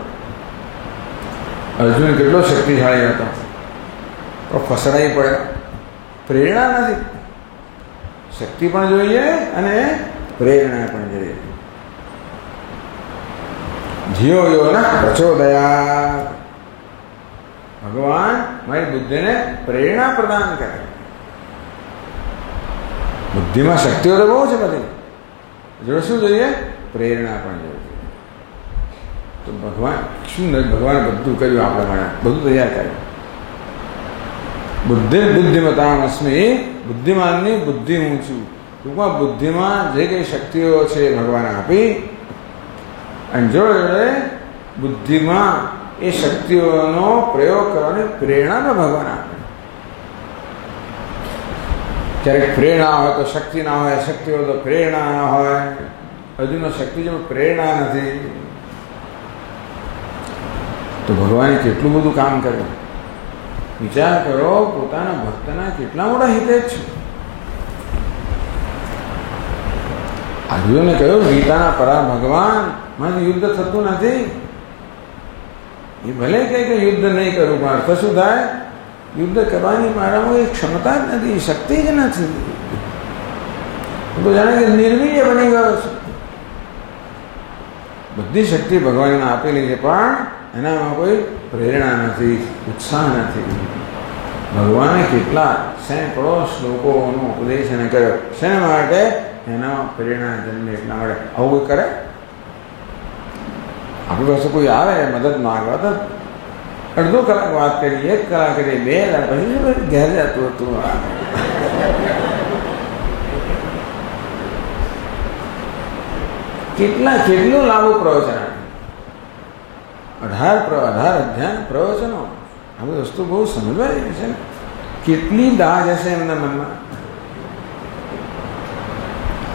અર્જુન કેટલો શક્તિશાળી હતો પણ ફસડાઈ પડે, પ્રેરણા નથી. શક્તિ પણ જોઈએ અને પ્રેરણા પણ જોઈએ. ધિયો યો ન પ્રચોદયાત્, ભગવાન મારી બુદ્ધિને પ્રેરણા પ્રદાન કરે. બુદ્ધિમાં શક્તિઓ તો બહુ છે બધી, જો શું જોઈએ? પ્રેરણા પણ જોઈએ. તો ભગવાન શું ભગવાને બધું કર્યું આપણા માટે, બધું તૈયાર કર્યું. બુદ્ધિ બુદ્ધિમતામ અસ્મિ, બુદ્ધિમાનની બુદ્ધિ હું છું. ટૂંકમાં બુદ્ધિમાં જે કઈ શક્તિઓ છે એ ભગવાને આપી અને જોડે બુદ્ધિમાં એ શક્તિઓનો પ્રયોગ કરવાની પ્રેરણા પણ ભગવાન આપે. ક્યારેક પ્રેરણા હોય તો શક્તિ ના હોય, શક્તિ હોય તો પ્રેરણા ના હોય. હજુનો શક્તિ જેવું પ્રેરણા નથી. તો ભગવાને કેટલું બધું કામ કર્યું. વિચાર કરો, પોતાના ભક્તના કેટલા મોટા હિતેચ્છ છે. અર્જુને કહ્યું ગીતાના પરા ભગવાન મારું યુદ્ધ થતું નથી. એ ભલે કે યુદ્ધ નહીં કરું, પણ અર્થ શું થાય? યુદ્ધ કરવાની મારામાં એ ક્ષમતા જ નથી, શક્તિ જ નથી. તો જાણે કે નિર્વીર્ય બની ગયો છે. બધી શક્તિ ભગવાનને આપેલી છે, પણ એનામાં કોઈ પ્રેરણા નથી, ઉત્સાહ નથી. ભગવાને કેટલા સેંકડો શ્લોકોનો ઉપદેશ એને કર્યો. શેના માટે? એના પ્રેરણા જન્મે એટલા માટે. આવું કોઈ કરે? આપણી પાસે કોઈ આવે મદદ માંગવા તો અડધો કલાક વાત કરી, 1 કલાક કરી, 2 કલાક, પછી ઘેર જતું હતું. કેટલું લાંબુ પ્રવચન, 18 અધ્યાય પ્રવચનો. આ બધી વસ્તુ બહુ સમજવા જેવી છે ને. કેટલી દાજ હશે એમના મનમાં.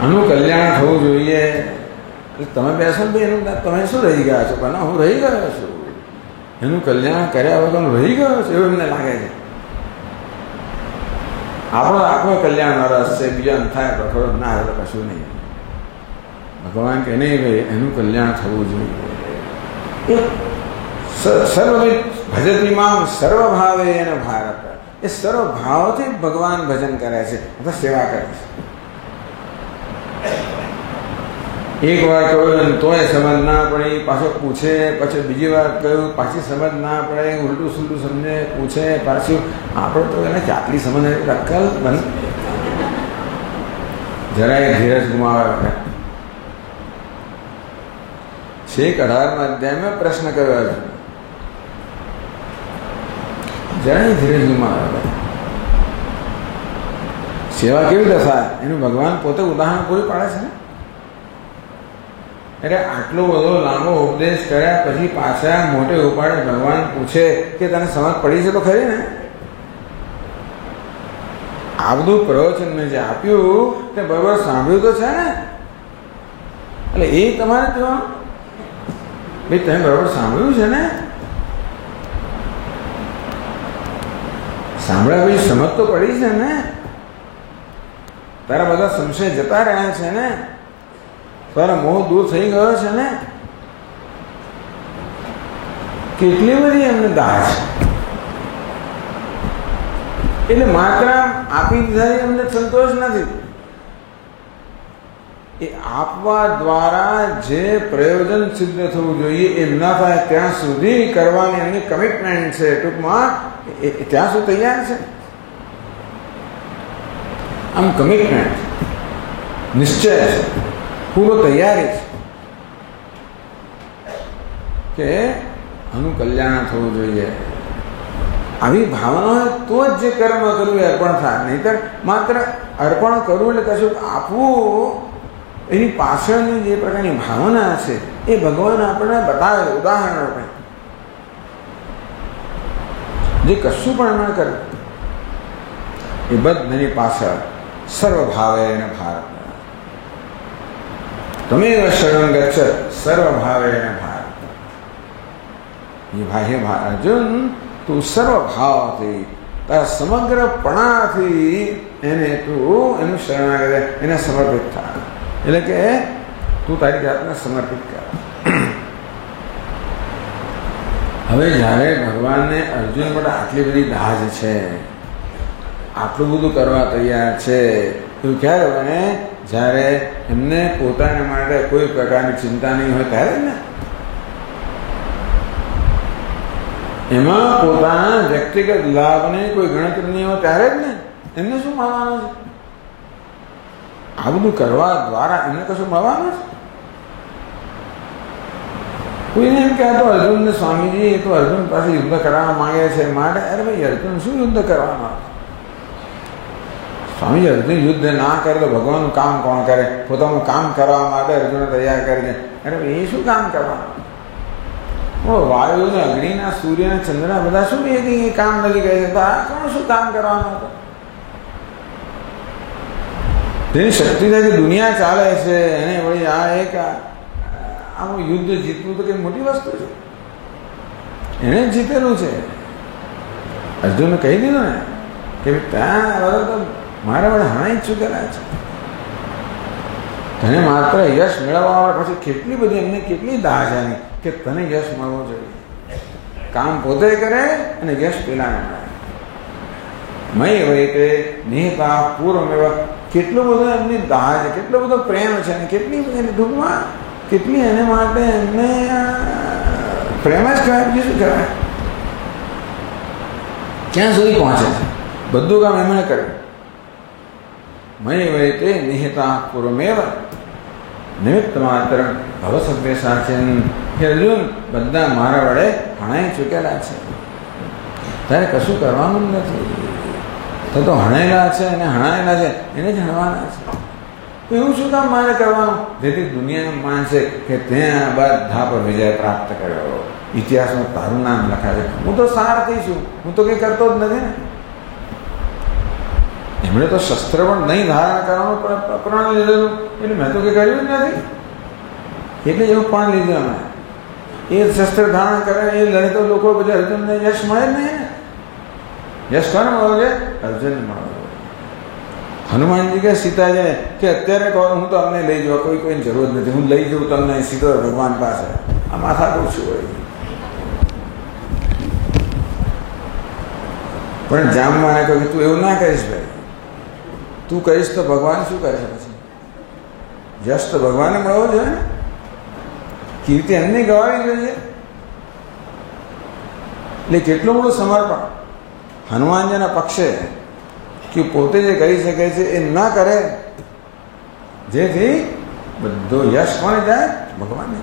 આનું કલ્યાણ થવું જોઈએ. તમે બેસો ભાઈ, એનું તમે શું રહી ગયા છો? પણ હું રહી ગયો છું. એનું કલ્યાણ કર્યા વગર હું રહી ગયો છું એવું એમને લાગે છે. આપણો આખો કલ્યાણનો રસ છે. બીજા થાય તો ખરો, ના આવે તો કશું નહીં. ભગવાન કે નહીં ભાઈ, એનું કલ્યાણ થવું જોઈએ. સર્વ ભજતીમાં સર્વભાવે એને ભારત. એ સર્વભાવથી ભગવાન ભજન કરે છે અથવા સેવા કરે છે. એક વાર કહ્યું તોય સમજ ના પડી, પાછો પૂછે, પછી બીજી વાર કહ્યું, પાછી સમજ ના પડે, ઉલટું સુલટું સમજે, પૂછે, પાછું. આપણે તો એને આટલી સમજ અક્કલ બંધ, જરાય ધીરજ ગુમાવે. છેક 18મા અધ્યાયમાં પ્રશ્ન કર્યો, જરાય ધીરજ ગુમાવે. સેવા કેવી રીતે થાય એનું ભગવાન પોતે ઉદાહરણ પૂરું પાડે છે ને. એટલે આટલો બધો લાંબો ઉપદેશ કર્યા પછી પાછા મોટે ઉપાડે ભગવાન પૂછે કે તને સમજ પડી છે તો ખરી ને? આ બધું પ્રવચન મેં જે આપ્યું તે બરોબર સાંભળ્યું તો છે ને? એટલે એ તમારે જોવાનું ભાઈ, તમે બરોબર સાંભળ્યું છે ને? સાંભળ્યા પછી સમજ તો પડી છે ને? તારા બધા સંશય જતા રહ્યા છે ને? તારા મોહ દૂર થઈ ગયો છે ને? કેટલી બધી એમને દાહ છે. એટલે માત્ર આપી દીધા એમને સંતોષ નથી. એ આપવા દ્વારા જે પ્રયોજન સિદ્ધ થવું જોઈએ એ ન થાય ત્યાં સુધી કરવાની એમની કમિટમેન્ટ છે. ટૂંકમાં ત્યાં સુધી તૈયાર છે. આમ કમિટમેન્ટ, નિશ્ચય છે, પૂરો તૈયારી છે કે આનું કલ્યાણ થવું જોઈએ. આવી ભાવના હોય તો જ જે કર્મ કરવું એ અર્પણ થાય. નહીતર માત્ર અર્પણ કરવું એટલે કશું આપવું, એની પાછળની જે પ્રકારની ભાવના છે એ ભગવાન આપણને બતાવે. ઉદાહરણ રૂપે જે કશું પણ ન કરે એ બધાની પાછળ સર્વભાવે એને ભારત. તમે શરણ ગચ્છ સર્વભાવે એને ભારત. એ ભાઈ અર્જુન, તું સર્વભાવથી, તારા સમગ્રપણાથી એને તું એનું શરણાગત, એને સમર્પિત થાય. એટલે કે તું તારી જાતને સમર્પિત કર. હવે જ્યારે ભગવાનને અર્જુન માટે આટલી બધી દાજ છે, આટલું બધું કરવા તૈયાર છે, એવું ક્યારે બને? જ્યારે એમને પોતાના માટે કોઈ પ્રકારની ચિંતા નહીં હોય ત્યારે જ ને. એમાં પોતાના વ્યક્તિગત લાભની કોઈ ગણતરી નહીં હોય ત્યારે જ ને. એમને શું મળવાનું છે? આ બધું કરવા દ્વારા એમને કશું મળવાનું છે? કોઈને એમ કહેતો અર્જુનને સ્વામીજી એ તો અર્જુન પાસે યુદ્ધ કરવા માંગે છે માટે. અરે ભાઈ, અર્જુન શું યુદ્ધ કરવાના? સ્વામીજી અર્જુન યુદ્ધ ના કરે તો ભગવાનનું કામ કોણ કરે? પોતાનું કામ કરવા માટે અર્જુન તૈયાર કરીને, અરે એ શું કામ કરવાનું? વાયુ ને અગ્નિના સૂર્યના ચંદ્રના બધા શું એ કામ નથી કહે છે, તો આ કોણ શું કામ કરવાનું હતું? તેની શક્તિ છે કે દુનિયા ચાલે છે એને વળી આ એક આવું યુદ્ધ જીતવું તો કઈ મોટી વસ્તુ છે? એને જીતેલું છે. અર્જુને કહી દીધું ને કે ત્યાં તો મારા વડે હણાઈ જ ચૂકેલા છે. તને માત્ર યશ મેળવવા વાળા પછી કેટલી બધી એમને કેટલી દાહ છે કે તને યશ મળવો જોઈએ. કામ પોતે કરે અને યશ પેલાને મળે. મય વહી તે નિહિતા પૂર્વમેવ, કેટલો બધો એમની દાહ છે, કેટલો બધો પ્રેમ છે અને કેટલી બધી દુઃખમાં કેટલી એને માટે એમને પ્રેમ જ કહેવાય, બીજું શું કહેવાય? ક્યાં સુધી પહોંચે છે? બધું કામ એમણે કર્યું. મય વહી તે નિહિતા પૂર્વમેવ નિમિત્ત માત્ર ભવ સભ્ય સાચન. અર્જુન બધા મારા વડે હણાઈ ચૂકેલા છે, તારે કશું કરવાનું જ નથી. તો હણાયેલા છે અને હણાયેલા છે એને જ હણવાના છે. તો એવું શું કામ મારે કરવાનું જેથી દુનિયા માનશે કે ત્યાં બધા પર વિજય પ્રાપ્ત કર્યો, ઇતિહાસમાં તારું નામ લખાશે. હું તો સારથી છું, હું તો કંઈ કરતો જ નથી ને. એમણે તો શસ્ત્ર પણ નહીં ધારણ કરવાનું પ્રણ લીધેલું, એટલે મેં તો કંઈ કર્યું જ નથી. એટલે એવું પણ લીધું અમે. એ શસ્ત્ર ધારણ કરે એ લડે તો લોકો બધા અર્જુનને યશ મળે જ નહીં ને. યશ કોને મળો છે? અર્જુન મળો. હનુમાનજી કે સીતાજી કે અત્યારે કહો હું તો અમને લઈ જવા, કોઈની જરૂર નથી, હું લઈ જઉં તમને સીધો ભગવાન પાસે. આ માથા પૂછું હોય. પણ જામવાને કહ્યું તું એવું ના કહીશ ભાઈ, તું કહીશ તો ભગવાન શું કરે છે પછી? યશ તો ભગવાનને મળવો જોઈએ ને, કીર્તિ એમને ગવાવી જોઈએ. એટલે કેટલું બધું સમર્પણ હનુમાનજીના પક્ષે કે પોતે જે કરી શકે છે એ ન કરે, જેથી બધો યશ કોને જાય? ભગવાનને.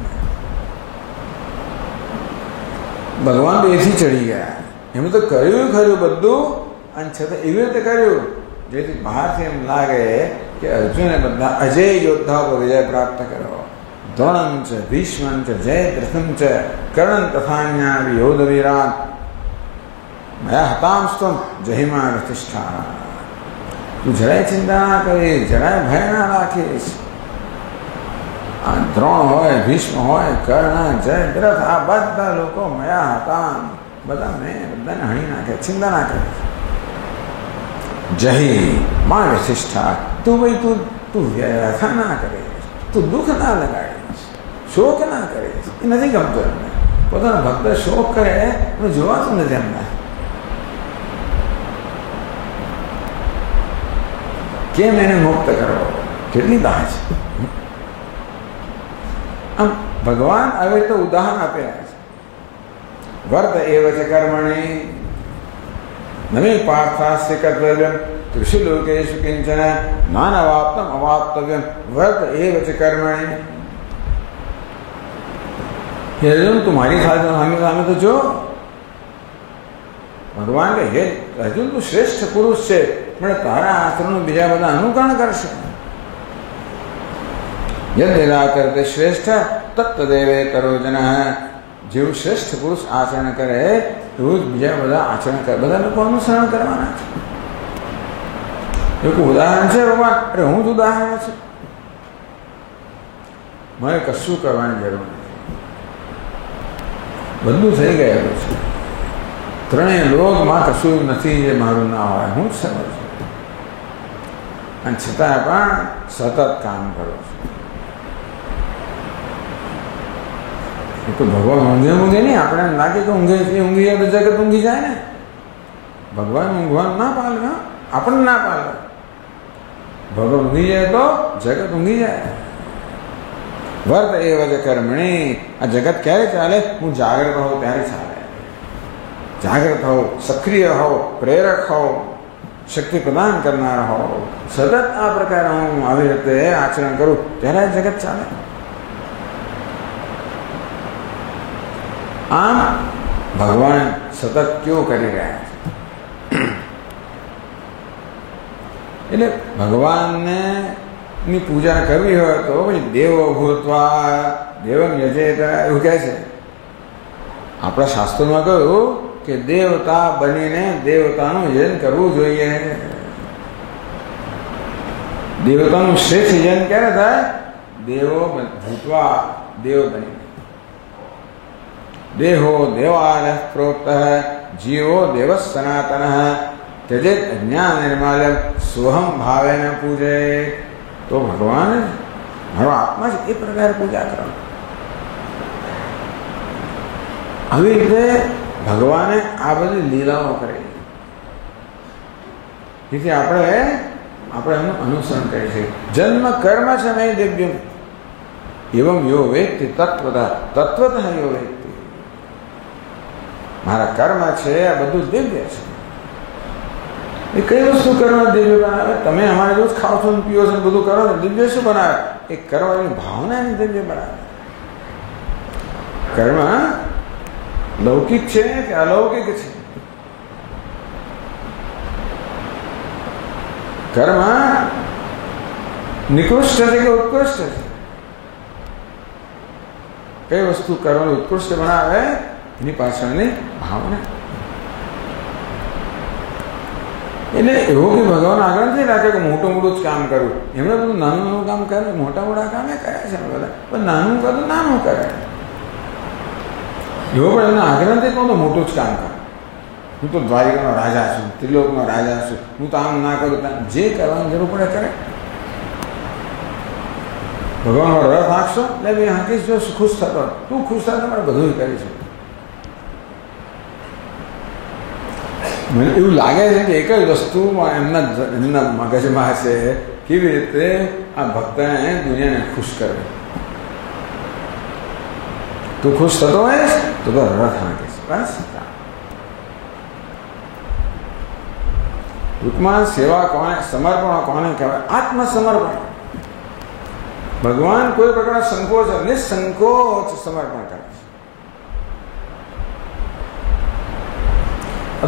ભગવાન તો એથી ચડી ગયા. એમણે તો કર્યું ખરું બધું, અને છતાં એવી રીતે કર્યું જેથી બહારથી એમ લાગે કે અર્જુને બધા અજય યોદ્ધાઓ પર વિજય પ્રાપ્ત કર્યો. દ્રોણમ છે, ભીષ્મં છે, જયદ્રથમ છે, કર્ણ તથાન્યા યોધ વીરાન મયા હતાંસ્ત્વમ જહિમા રતિષ્ઠા. તું જરાય ચિંતા ના કરીશ, જરાય ભય ના રાખીશ. આ દ્રોણ હોય, ભીષ્મ હોય, કર્ણ, જયદ્રથ, આ બધા લોકો મયા હતા, બધા મેં બધાને હણી નાખે, ચિંતા ના કરે. જય માં રતિષ્ઠા. તું ભાઈ તું વ્યથા ના કરીશ, તું દુઃખ ના લગાડીશ, શોક ના કરીશ. એ નથી ગમતો એમને. પોતાનો ભક્ત શોક કરે એનું જોવાતું નથી એમને. કેમ એને મુક્ત કરવો? કેટલી દાહ છે. આમ ભગવાન હવે તો ઉદાહરણ આપી રહ્યા છે. વર્ત એવ ચ કર્મણિ નમે પાર્થાસ્ય કર્તવ્યમ ત્રિષુ લોકેષુ કિંચન નાનવાપ્તમ અવાપ્તવ્યમ વર્ત એવ ચ કર્મણિ. અર્જુન તું મારી સામે તો જો. ભગવાન કે હે અર્જુન તું શ્રેષ્ઠ પુરુષ છે, પણ તારા આચરણનું બીજા બધા અનુકરણ કરશે. યદ્યદા કરતે શ્રેષ્ઠ તત્તદેવે કરો જન. જેવું શ્રેષ્ઠ પુરુષ આચરણ કરે એવું જ બીજા બધા આચરણ કરે. બધા લોકો અનુસરણ કરવાના છે. એક ઉદાહરણ છે ભગવાન. અરે હું જ ઉદાહરણ છું, મારે કશું કરવાની જરૂર નથી. બધું થઈ ગયેલું છે. ત્રણેય લોકમાં કશું નથી જે મારું ના હોય. હું જ સમજ છું, અને છતાં પણ સતત કામ કરું છું. તો ભગવાન ઊંઘે નહીં. આપણે એમ લાગે કે ઊંઘી જાય તો જગત ઊંઘી જાય ને. ભગવાન ઊંઘવાનું ના પાલે, આપણને ના પાલે. ભગવાન ઊંઘી જાય તો જગત ઊંઘી જાય. વર્ત એ વજે કર્મણી. આ જગત ક્યારે ચાલે? હું જાગ્રત હોઉં ત્યારે ચાલે. જાગ્રત હોઉં, સક્રિય હોઉં, પ્રેરક હોઉં, શક્તિ પ્રદાન કરનાર હોઉં, સતત આ પ્રકારે હું આવી રીતે આચરણ કરું ત્યારે જગત ચાલે. આમ ભગવાન સતત કેવું કરી રહ્યા છે? એટલે ભગવાનને ની પૂજા કરવી હોય તો પછી દેવો ભૂતવા દેવમ યજેત એવું કહે છે. આપણા શાસ્ત્રોમાં કહ્યું કે દેવતા બનીને દેવતાનું યજન કરવું જોઈએ. દેવતાનું શ્રેષ્ઠ યજન ક્યારે થાય? દેવો ભૂતવા દેવ બનીને. देहो देवालय प्रोक्त जीवो देव सनातन त्यजेत अज्ञान निर्माल्यम सोहम भावेन पूजे. तो भगवान मारो आत्मा से एक प्रकार पूजा करो. આવી રીતે ભગવાને આ બધી લીલાઓ કરેલી. તેથી આપણે એનું અનુસરણ કરીએ છીએ. જન્મ કર્મ છે નહીં દિવ્યમ એવમ યો વેત્તિ તત્વતઃ તત્વતઃ યો વેત્તિ. મારા કર્મ છે આ બધું દિવ્ય છે. એ કઈ વસ્તુ કર્મ દિવ્ય બનાવે? તમે અમારે રોજ ખાઓ છો ને પીઓ છો ને બધું કરો ને દિવ્ય શું બનાવે? એ કરવાની ભાવના એને દિવ્ય બનાવે. કર્મ લૌકિક છે કે અલૌકિક છે? કર્મ નિકૃષ્ટ છે કે ઉત્કૃષ્ટ છે? કઈ વસ્તુ કર્મને ઉત્કૃષ્ટ બનાવે? એની પાછળની ભાવના. એટલે એવું કે ભગવાન આગળ નથી રાખે કે મોટું મોટું જ કામ કરવું. એમણે બધું નાનું નાનું કામ કરે, મોટા મોટા કામે કર્યા છે બધા, પણ નાનું બધું નાનું કરે. એવો પણ એમના આગ્રહ નથી કહું તો મોટું જ કામ કરે. હું તો દ્વારિકાનો રાજા છું, ત્રિલોકનો રાજા છું, હું તો આમ ના કરું, જે કરવાની જરૂર પડે કરે. ભગવાન રથ હાંકશો એટલે ભાઈ હાંકીશ, જો ખુશ થતો તું ખુશ થતો મારે બધું કરીશું. મને એવું લાગે છે કે એક જ વસ્તુમાં એમના મગજમાં છે, કેવી રીતે આ ભક્તને દુનિયાને ખુશ કરવી. તું ખુશ થતો હોઈશ તો રથ હાંકીશ, બસ. ટૂંકમાં સેવા કોને, સમર્પણ કોને કહેવાય? આત્મસમર્પણ. ભગવાન કોઈ પ્રકારના સંકોચ નિસંકોચ સમર્પણ કરે છે.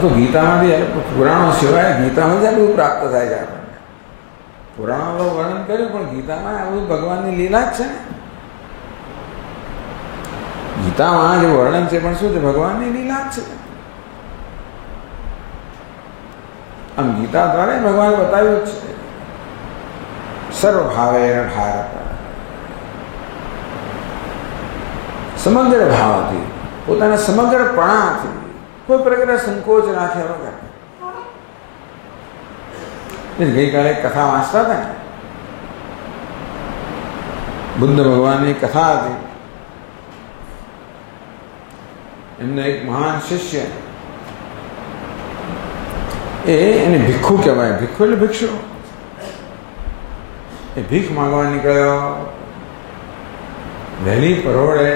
તો ગીતામાંથી પુરાણો સિવાય ગીતામાં જ આ બધું પ્રાપ્ત થાય છે આપણને. પુરાણોનું વર્ણન કર્યું પણ ગીતામાં આ બધું ભગવાનની લીલા જ છે ને. ગીતામાં જે વર્ણન છે પણ શું છે? ભગવાનની લીલા જ છે. આમ ગીતા દ્વારા ભગવાન બતાવ્યું જ છે. સર્વભાવે ભારત, સમગ્ર ભાવથી, પોતાના સમગ્રપણાથી, કોઈ પ્રકારના સંકોચ રાખ્યા વગર. ગઈકાલે કથા વાંચતા હતા ને, બુદ્ધ ભગવાનની કથા હતી. એમને એક મહાન શિષ્ય, એને ભિક્ષુ કહેવાય. ભિક્ષુ એટલે ભિક્ષુ. એ ભીખ માંગવા નીકળ્યો. વહેલી પરોળે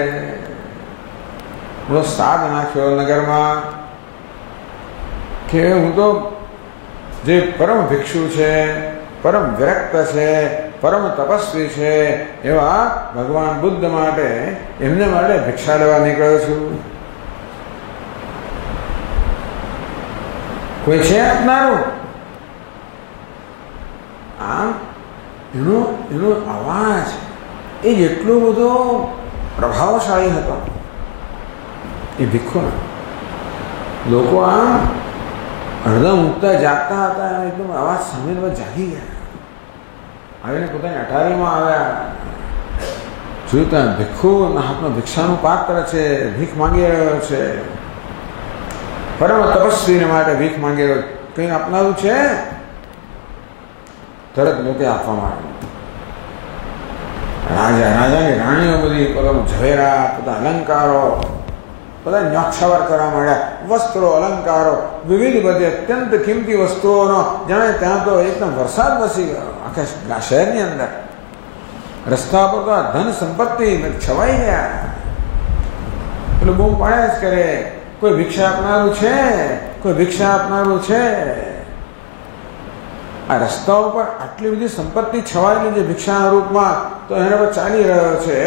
બધો સાદ નાખ્યો નગરમાં કે હું તો જે પરમ ભિક્ષુ છે, પરમ વિરક્ત છે, પરમ તપસ્વી છે એવા ભગવાન બુદ્ધ માટે, એમને માટે ભિક્ષા લેવા નીકળ્યો છું. કોઈ છે આપનારું? આમ એનો અવાજ એ એટલો બધો પ્રભાવશાળી હતો. એ ભિક્ષુનો લોકો આમ અડધા ઊંઘતા જાગતા હતા, એકદમ અવાજ સાંભળીને જાગી ગયા. આવીને પોતાની અટારીમાં આવ્યા, જોયું ત્યાં ભિક્ષુના હાથમાં ભિક્ષાનું પાત્ર છે, ભીખ માંગી રહ્યો છે. પરમ તપસ્વીને માટે ભીખ માંગી રહ્યો. કંઈ આપનારું છે? તરત લોકો આપવા માંડ્યું. રાજાની રાણીઓ બધી પોતાનું ઝવેરા, બધા અલંકારો, બધા ન્યોક્ષાવર કરવા માંડ્યા. વસ્ત્રો, અલંકારો, વિવિધ બધી અત્યંત કિંમતી વસ્તુઓનો જાણે ત્યાં તો એકદમ વરસાદ વસી ગયો આખા શહેરની અંદર. રસ્તા પર તો આ ધન સંપત્તિ છવાઈ ગયા. પેલું બહુ પાડ્યા જ કરે, કોઈ ભિક્ષા આપનારું છે, કોઈ ભિક્ષા આપનારું છે. આ રસ્તાઓ પર આટલી બધી સંપત્તિ છવાયેલી છે ભિક્ષાના રૂપમાં, તો એના પર ચાલી રહ્યો છે.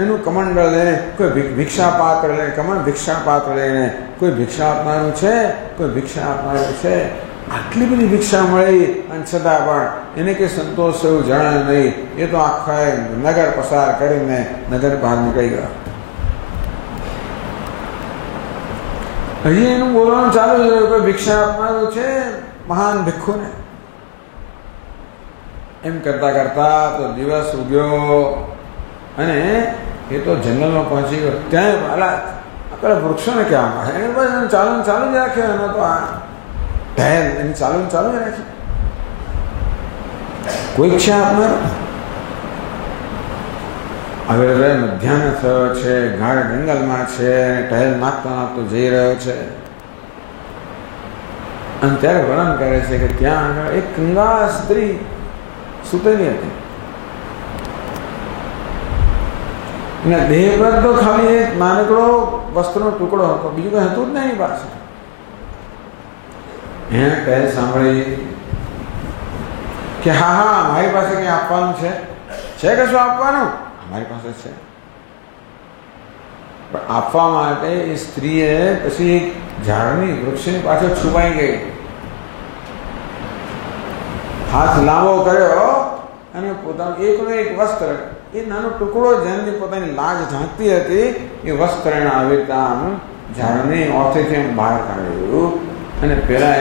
એનું કમંડળ લઈને, કોઈ ભિક્ષા પાત્ર લઈને, ભિક્ષા પાત્ર લઈને, કોઈ ભિક્ષા આપનારું છે, કોઈ ભિક્ષા આપનારું છે. આટલી બધી ભિક્ષા મળી અને છતાં પણ એને કંઈ સંતોષ એવું જણાય નહીં. એ તો આખા નગર પસાર કરીને નગર બહાર નીકળી ગયા. હજી એનું બોલવાનું ચાલુ છે કે ભિક્ષા આપનારું છે મહાન ભિક્ષુને. એમ કરતા કરતા તો દિવસ ઉગ્યો અને એ તો જંગલમાં પહોંચી ગયો. ત્યાં પેલા વૃક્ષોને કહેવામાં આવે એને બસ ચાલુ જ રાખ્યો. એનો તો આ ઢહેલ એની ચાલુ જ રાખી. કોઈ ભિક્ષા આપનાર હવે મધ્યાહ્ન થયો છે, ગાઢ જંગલમાં છે, ટહેલ નાખતો જઈ રહ્યો છે. અને ત્યારે વર્ણન કરે છે કે ત્યાં આગળ એક કંગાળ સ્ત્રી સૂતેલી હતી. એના દેહ પર તો ખાલી એક નાનકડો વસ્ત્રનો ટુકડો હતો, બીજું કઈ હતું જ નહીં એની પાસે. એને ટહેલ સાંભળી કે હા મારી પાસે કંઈ આપવાનું છે કશું આપવાનું મારી પાસે છે. પણ આપવા માટે એ સ્ત્રીએ પછી ઝાડની વૃક્ષની પાછળ છુપાઈ ગઈ, હાથ લાંબો કર્યો અને પોતાનું એકનો એક વસ્ત્ર, એ નાનો ટુકડો જેની પોતાની લાજ ઢાંકતી હતી, એ વસ્ત્ર એને આવી રીતે આમ ઝાડની ઓથેથી બહાર કાઢ્યું અને પેલા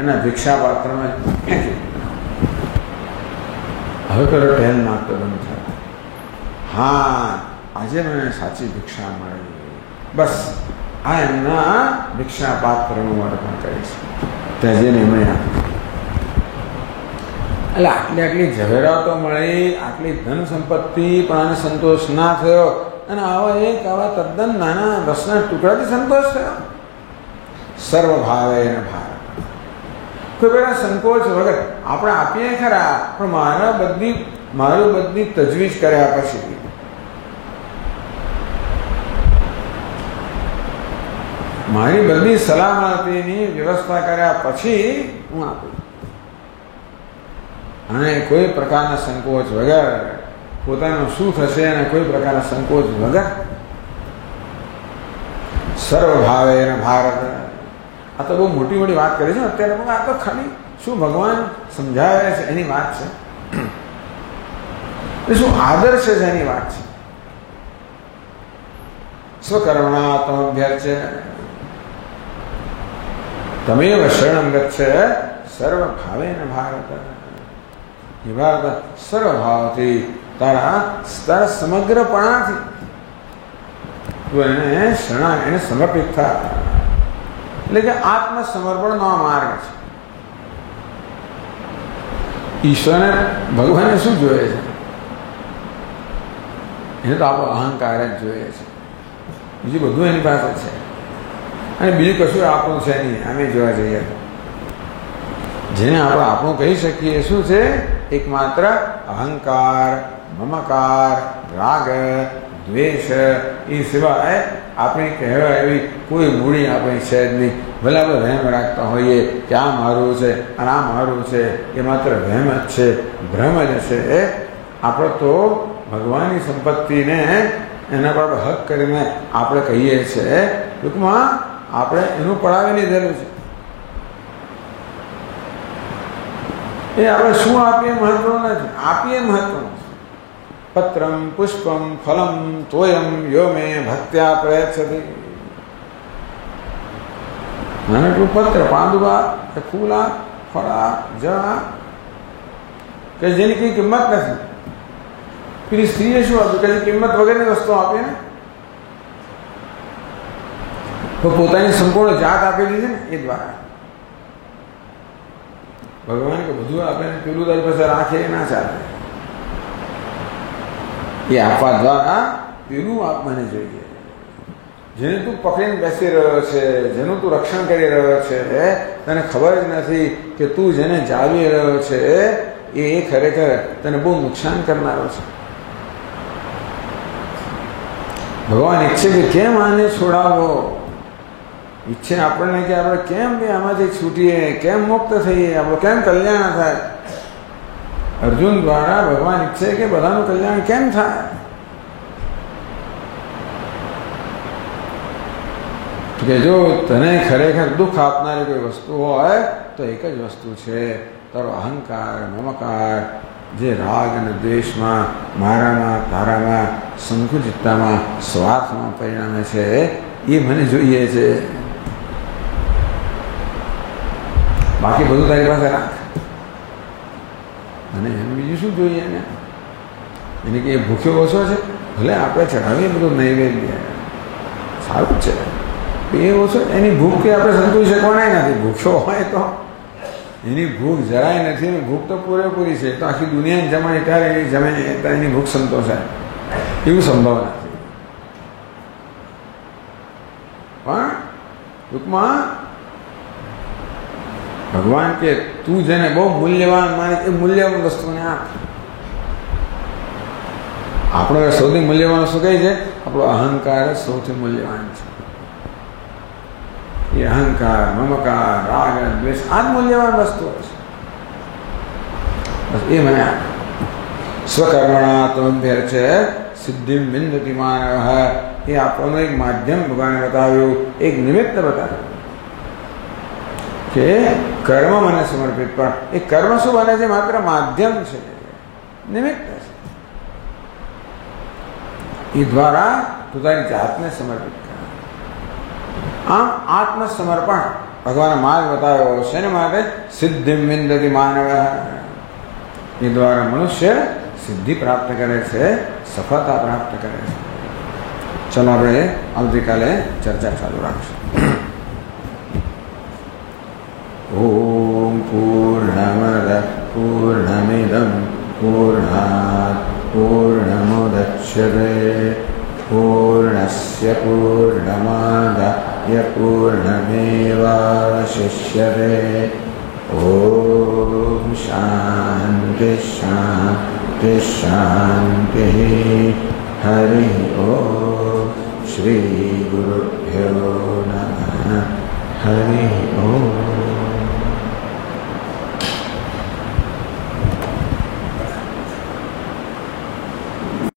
એના ભિક્ષા પાત્રમાં ફેંકી. હવે પેલો ટહેલ નાખતો બંધ થયો. હા, આજે મને સાચી ભિક્ષા મળી. બસ આ એમના ભિક્ષા પાત્રનું અર્પણ કરીશ. ત્યાં જઈને એમણે આપ્યું. એટલે આટલી ઝવેરાતો મળી, આટલી ધન સંપત્તિ, પણ આને સંતોષ ના થયો. અને આવા તદ્દન નાના રસના ટુકડાથી સંતોષ થયો. સર્વભાવે એને ભાર. કોઈ પેલા સંકોચ વગર આપણે આપીએ ખરા, પણ મારું બધી તજવીજ કર્યા પછી, મારી બધી સલામતીની વ્યવસ્થા કર્યા પછી હું આપું. અને કોઈ પ્રકારના સંકોચ વગર, પોતાનું શું થશે અને કોઈ પ્રકારના સંકોચ વગર, સર્વભાવે ભારત. આ તો બહુ મોટી વાત કરી છે અત્યારે. આ તો ખાલી શું ભગવાન સમજાવે છે એની વાત છે, શું આદર્શ છે એની વાત છે. સ્વકર્મણા તમભ્યર્ચ તમેવ શરણમ ગચ્છ સર્વભાવેન ભારત. એ ભારત સર્વભાવથી તારા સમગ્રપણાથી તું એને સમર્પિત થા. એટલે કે આત્મસમર્પણનો આ માર્ગ છે. ઈશ્વરને ભગવાનને શું જોઈએ છે? એને તો આપણો અહંકાર જ જોઈએ છે. બીજું બધું એની પાસે છે અને બીજું કશું આપણું છે નહીં. અમે જોવા જઈએ જેને આપણે આપણું કહી શકીએ શું છે? એકમાત્ર અહંકાર, મમકાર, રાગ, દ્વેષ. એ સિવાય આપણે કહેવાય એવી કોઈ મૂડી આપણી છે જ નહીં. ભલે આપણે વહેમ રાખતા હોઈએ કે આ મારું છે અને આ મારું છે, એ માત્ર વહેમ જ છે, ભ્રમ જ છે. આપણે તો ભગવાનની સંપત્તિને એના પર હક કરીને આપણે કહીએ છીએ. ટૂંકમાં આપણે એનું પડાવી લીધેલું છે. એ આપણે શું આપીએ મહત્વનું નથી, આપીએ મહત્વનું છે. પત્રમ પુષ્પમ ફલમ તોયમ યો મે ભક્ત્યા પ્રયચ્છતિ. નાનકડું પત્ર, પાંદુડા કે ફૂલા, ફળા, જળા કે જેની કઈ કિંમત નથી. પેલી સ્ત્રીએ શું આપ્યું? કે કિંમત વગરની વસ્તુ આપે ને, તો પોતાની સંપૂર્ણ જાત આપેલી છે ને એ દ્વારા. ભગવાન કે બધું આપે ને પેલું તારી પાસે રાખે એ ના ચાલે. એ આપવા દ્વારા પેલું આપવાને જોઈએ. જેને તું પકડીને બેસી રહ્યો છે, જેનું તું રક્ષણ કરી રહ્યો છે, તને ખબર જ નથી કે તું જેને જાળવી રહ્યો છે એ ખરેખર તને બહુ નુકસાન કરનારો છે. ભગવાન ઈચ્છે કે કેમ આને છોડાવો, ઈચ્છે આપણને કે આપણે કેમ બી આમાંથી છૂટીએ, કેમ મુક્ત થઈએ, આપણું કેમ કલ્યાણ થાય. અર્જુન દ્વારા ભગવાન ઈચ્છે કે બધાનું કલ્યાણ કેમ થાય. કે જો તને ખરેખર દુઃખ આપનારી કોઈ વસ્તુ હોય તો એક જ વસ્તુ છે, તારો અહંકાર, મમકાર, જે રાગ અને દ્વેષમાં, મારામાં, તારામાં, સંકુચિતતામાં, સ્વાર્થમાં પરિણામે છે, એ મને જોઈએ છે. બાકી બધું તારી પાસે રાખ. અને એને બીજું શું જોઈએ ને? એને કે એ ભૂખ્યો ઓછો છે, ભલે આપણે ચઢાવીએ બધું નૈવેદ્ય, સારું જ છે. એ ઓછો, એની ભૂખ કે આપણે સંતોષી શકવાના નથી. ભૂખ્યો હોય તો એની ભૂખ જરાય નથી ને ભૂખ તો પૂરેપૂરી છે, તો આખી દુનિયાને જમાય ત્યારે એની જમે ત્યારે એની ભૂખ સંતોષાય એવું સંભવ નથી. પણ ટૂંકમાં ભગવાન કે તું જેને બહુ મૂલ્યવાન માને એ મૂલ્યવાન વસ્તુને આપ. આપણો સૌથી મૂલ્યવાન વસ્તુ કઈ છે? આપણો અહંકાર જ સૌથી મૂલ્યવાન છે. એ અહંકાર, મમકાર, રાગ અને દ્વેષ આ જ મૂલ્યવાન વસ્તુઓ છે. બસ એ મને આપ. સ્વકર્મણાત્મભ્ય છે સિદ્ધિમ વિંદતિ માનવ. એ આપણને એક માધ્યમ ભગવાને બતાવ્યું, એક નિમિત્ત બતાવ્યું કે કર્મ મને સમર્પિત. પણ એ કર્મ શું બને છે? માત્ર માધ્યમ છે, નિમિત્ત છે. એ દ્વારા પોતાની જાતને સમર્પિત કરે. આમ આત્મસમર્પણ ભગવાને માર્ગ બતાવ્યો છે. એના માટે સિદ્ધિમ વિંદતિ માનવ. એ દ્વારા મનુષ્ય સિદ્ધિ પ્રાપ્ત કરે છે, સફળતા પ્રાપ્ત કરે છે. ચલો આપણે આવતીકાલે ચર્ચા ચાલુ રાખશું. ઓમ પૂર્ણમદ પૂર્ણમિદં પૂર્ણાત પૂર્ણમુદચ્યતે પૂર્ણસ્ય પૂર્ણમાદાય પૂર્ણમેવાવશિષ્યતે. ઓમ શાંતિ શાંતિ શાંતિ. હરિ ઓમ. શ્રી ગુરુભ્યો નમઃ. હરિ ઓમ.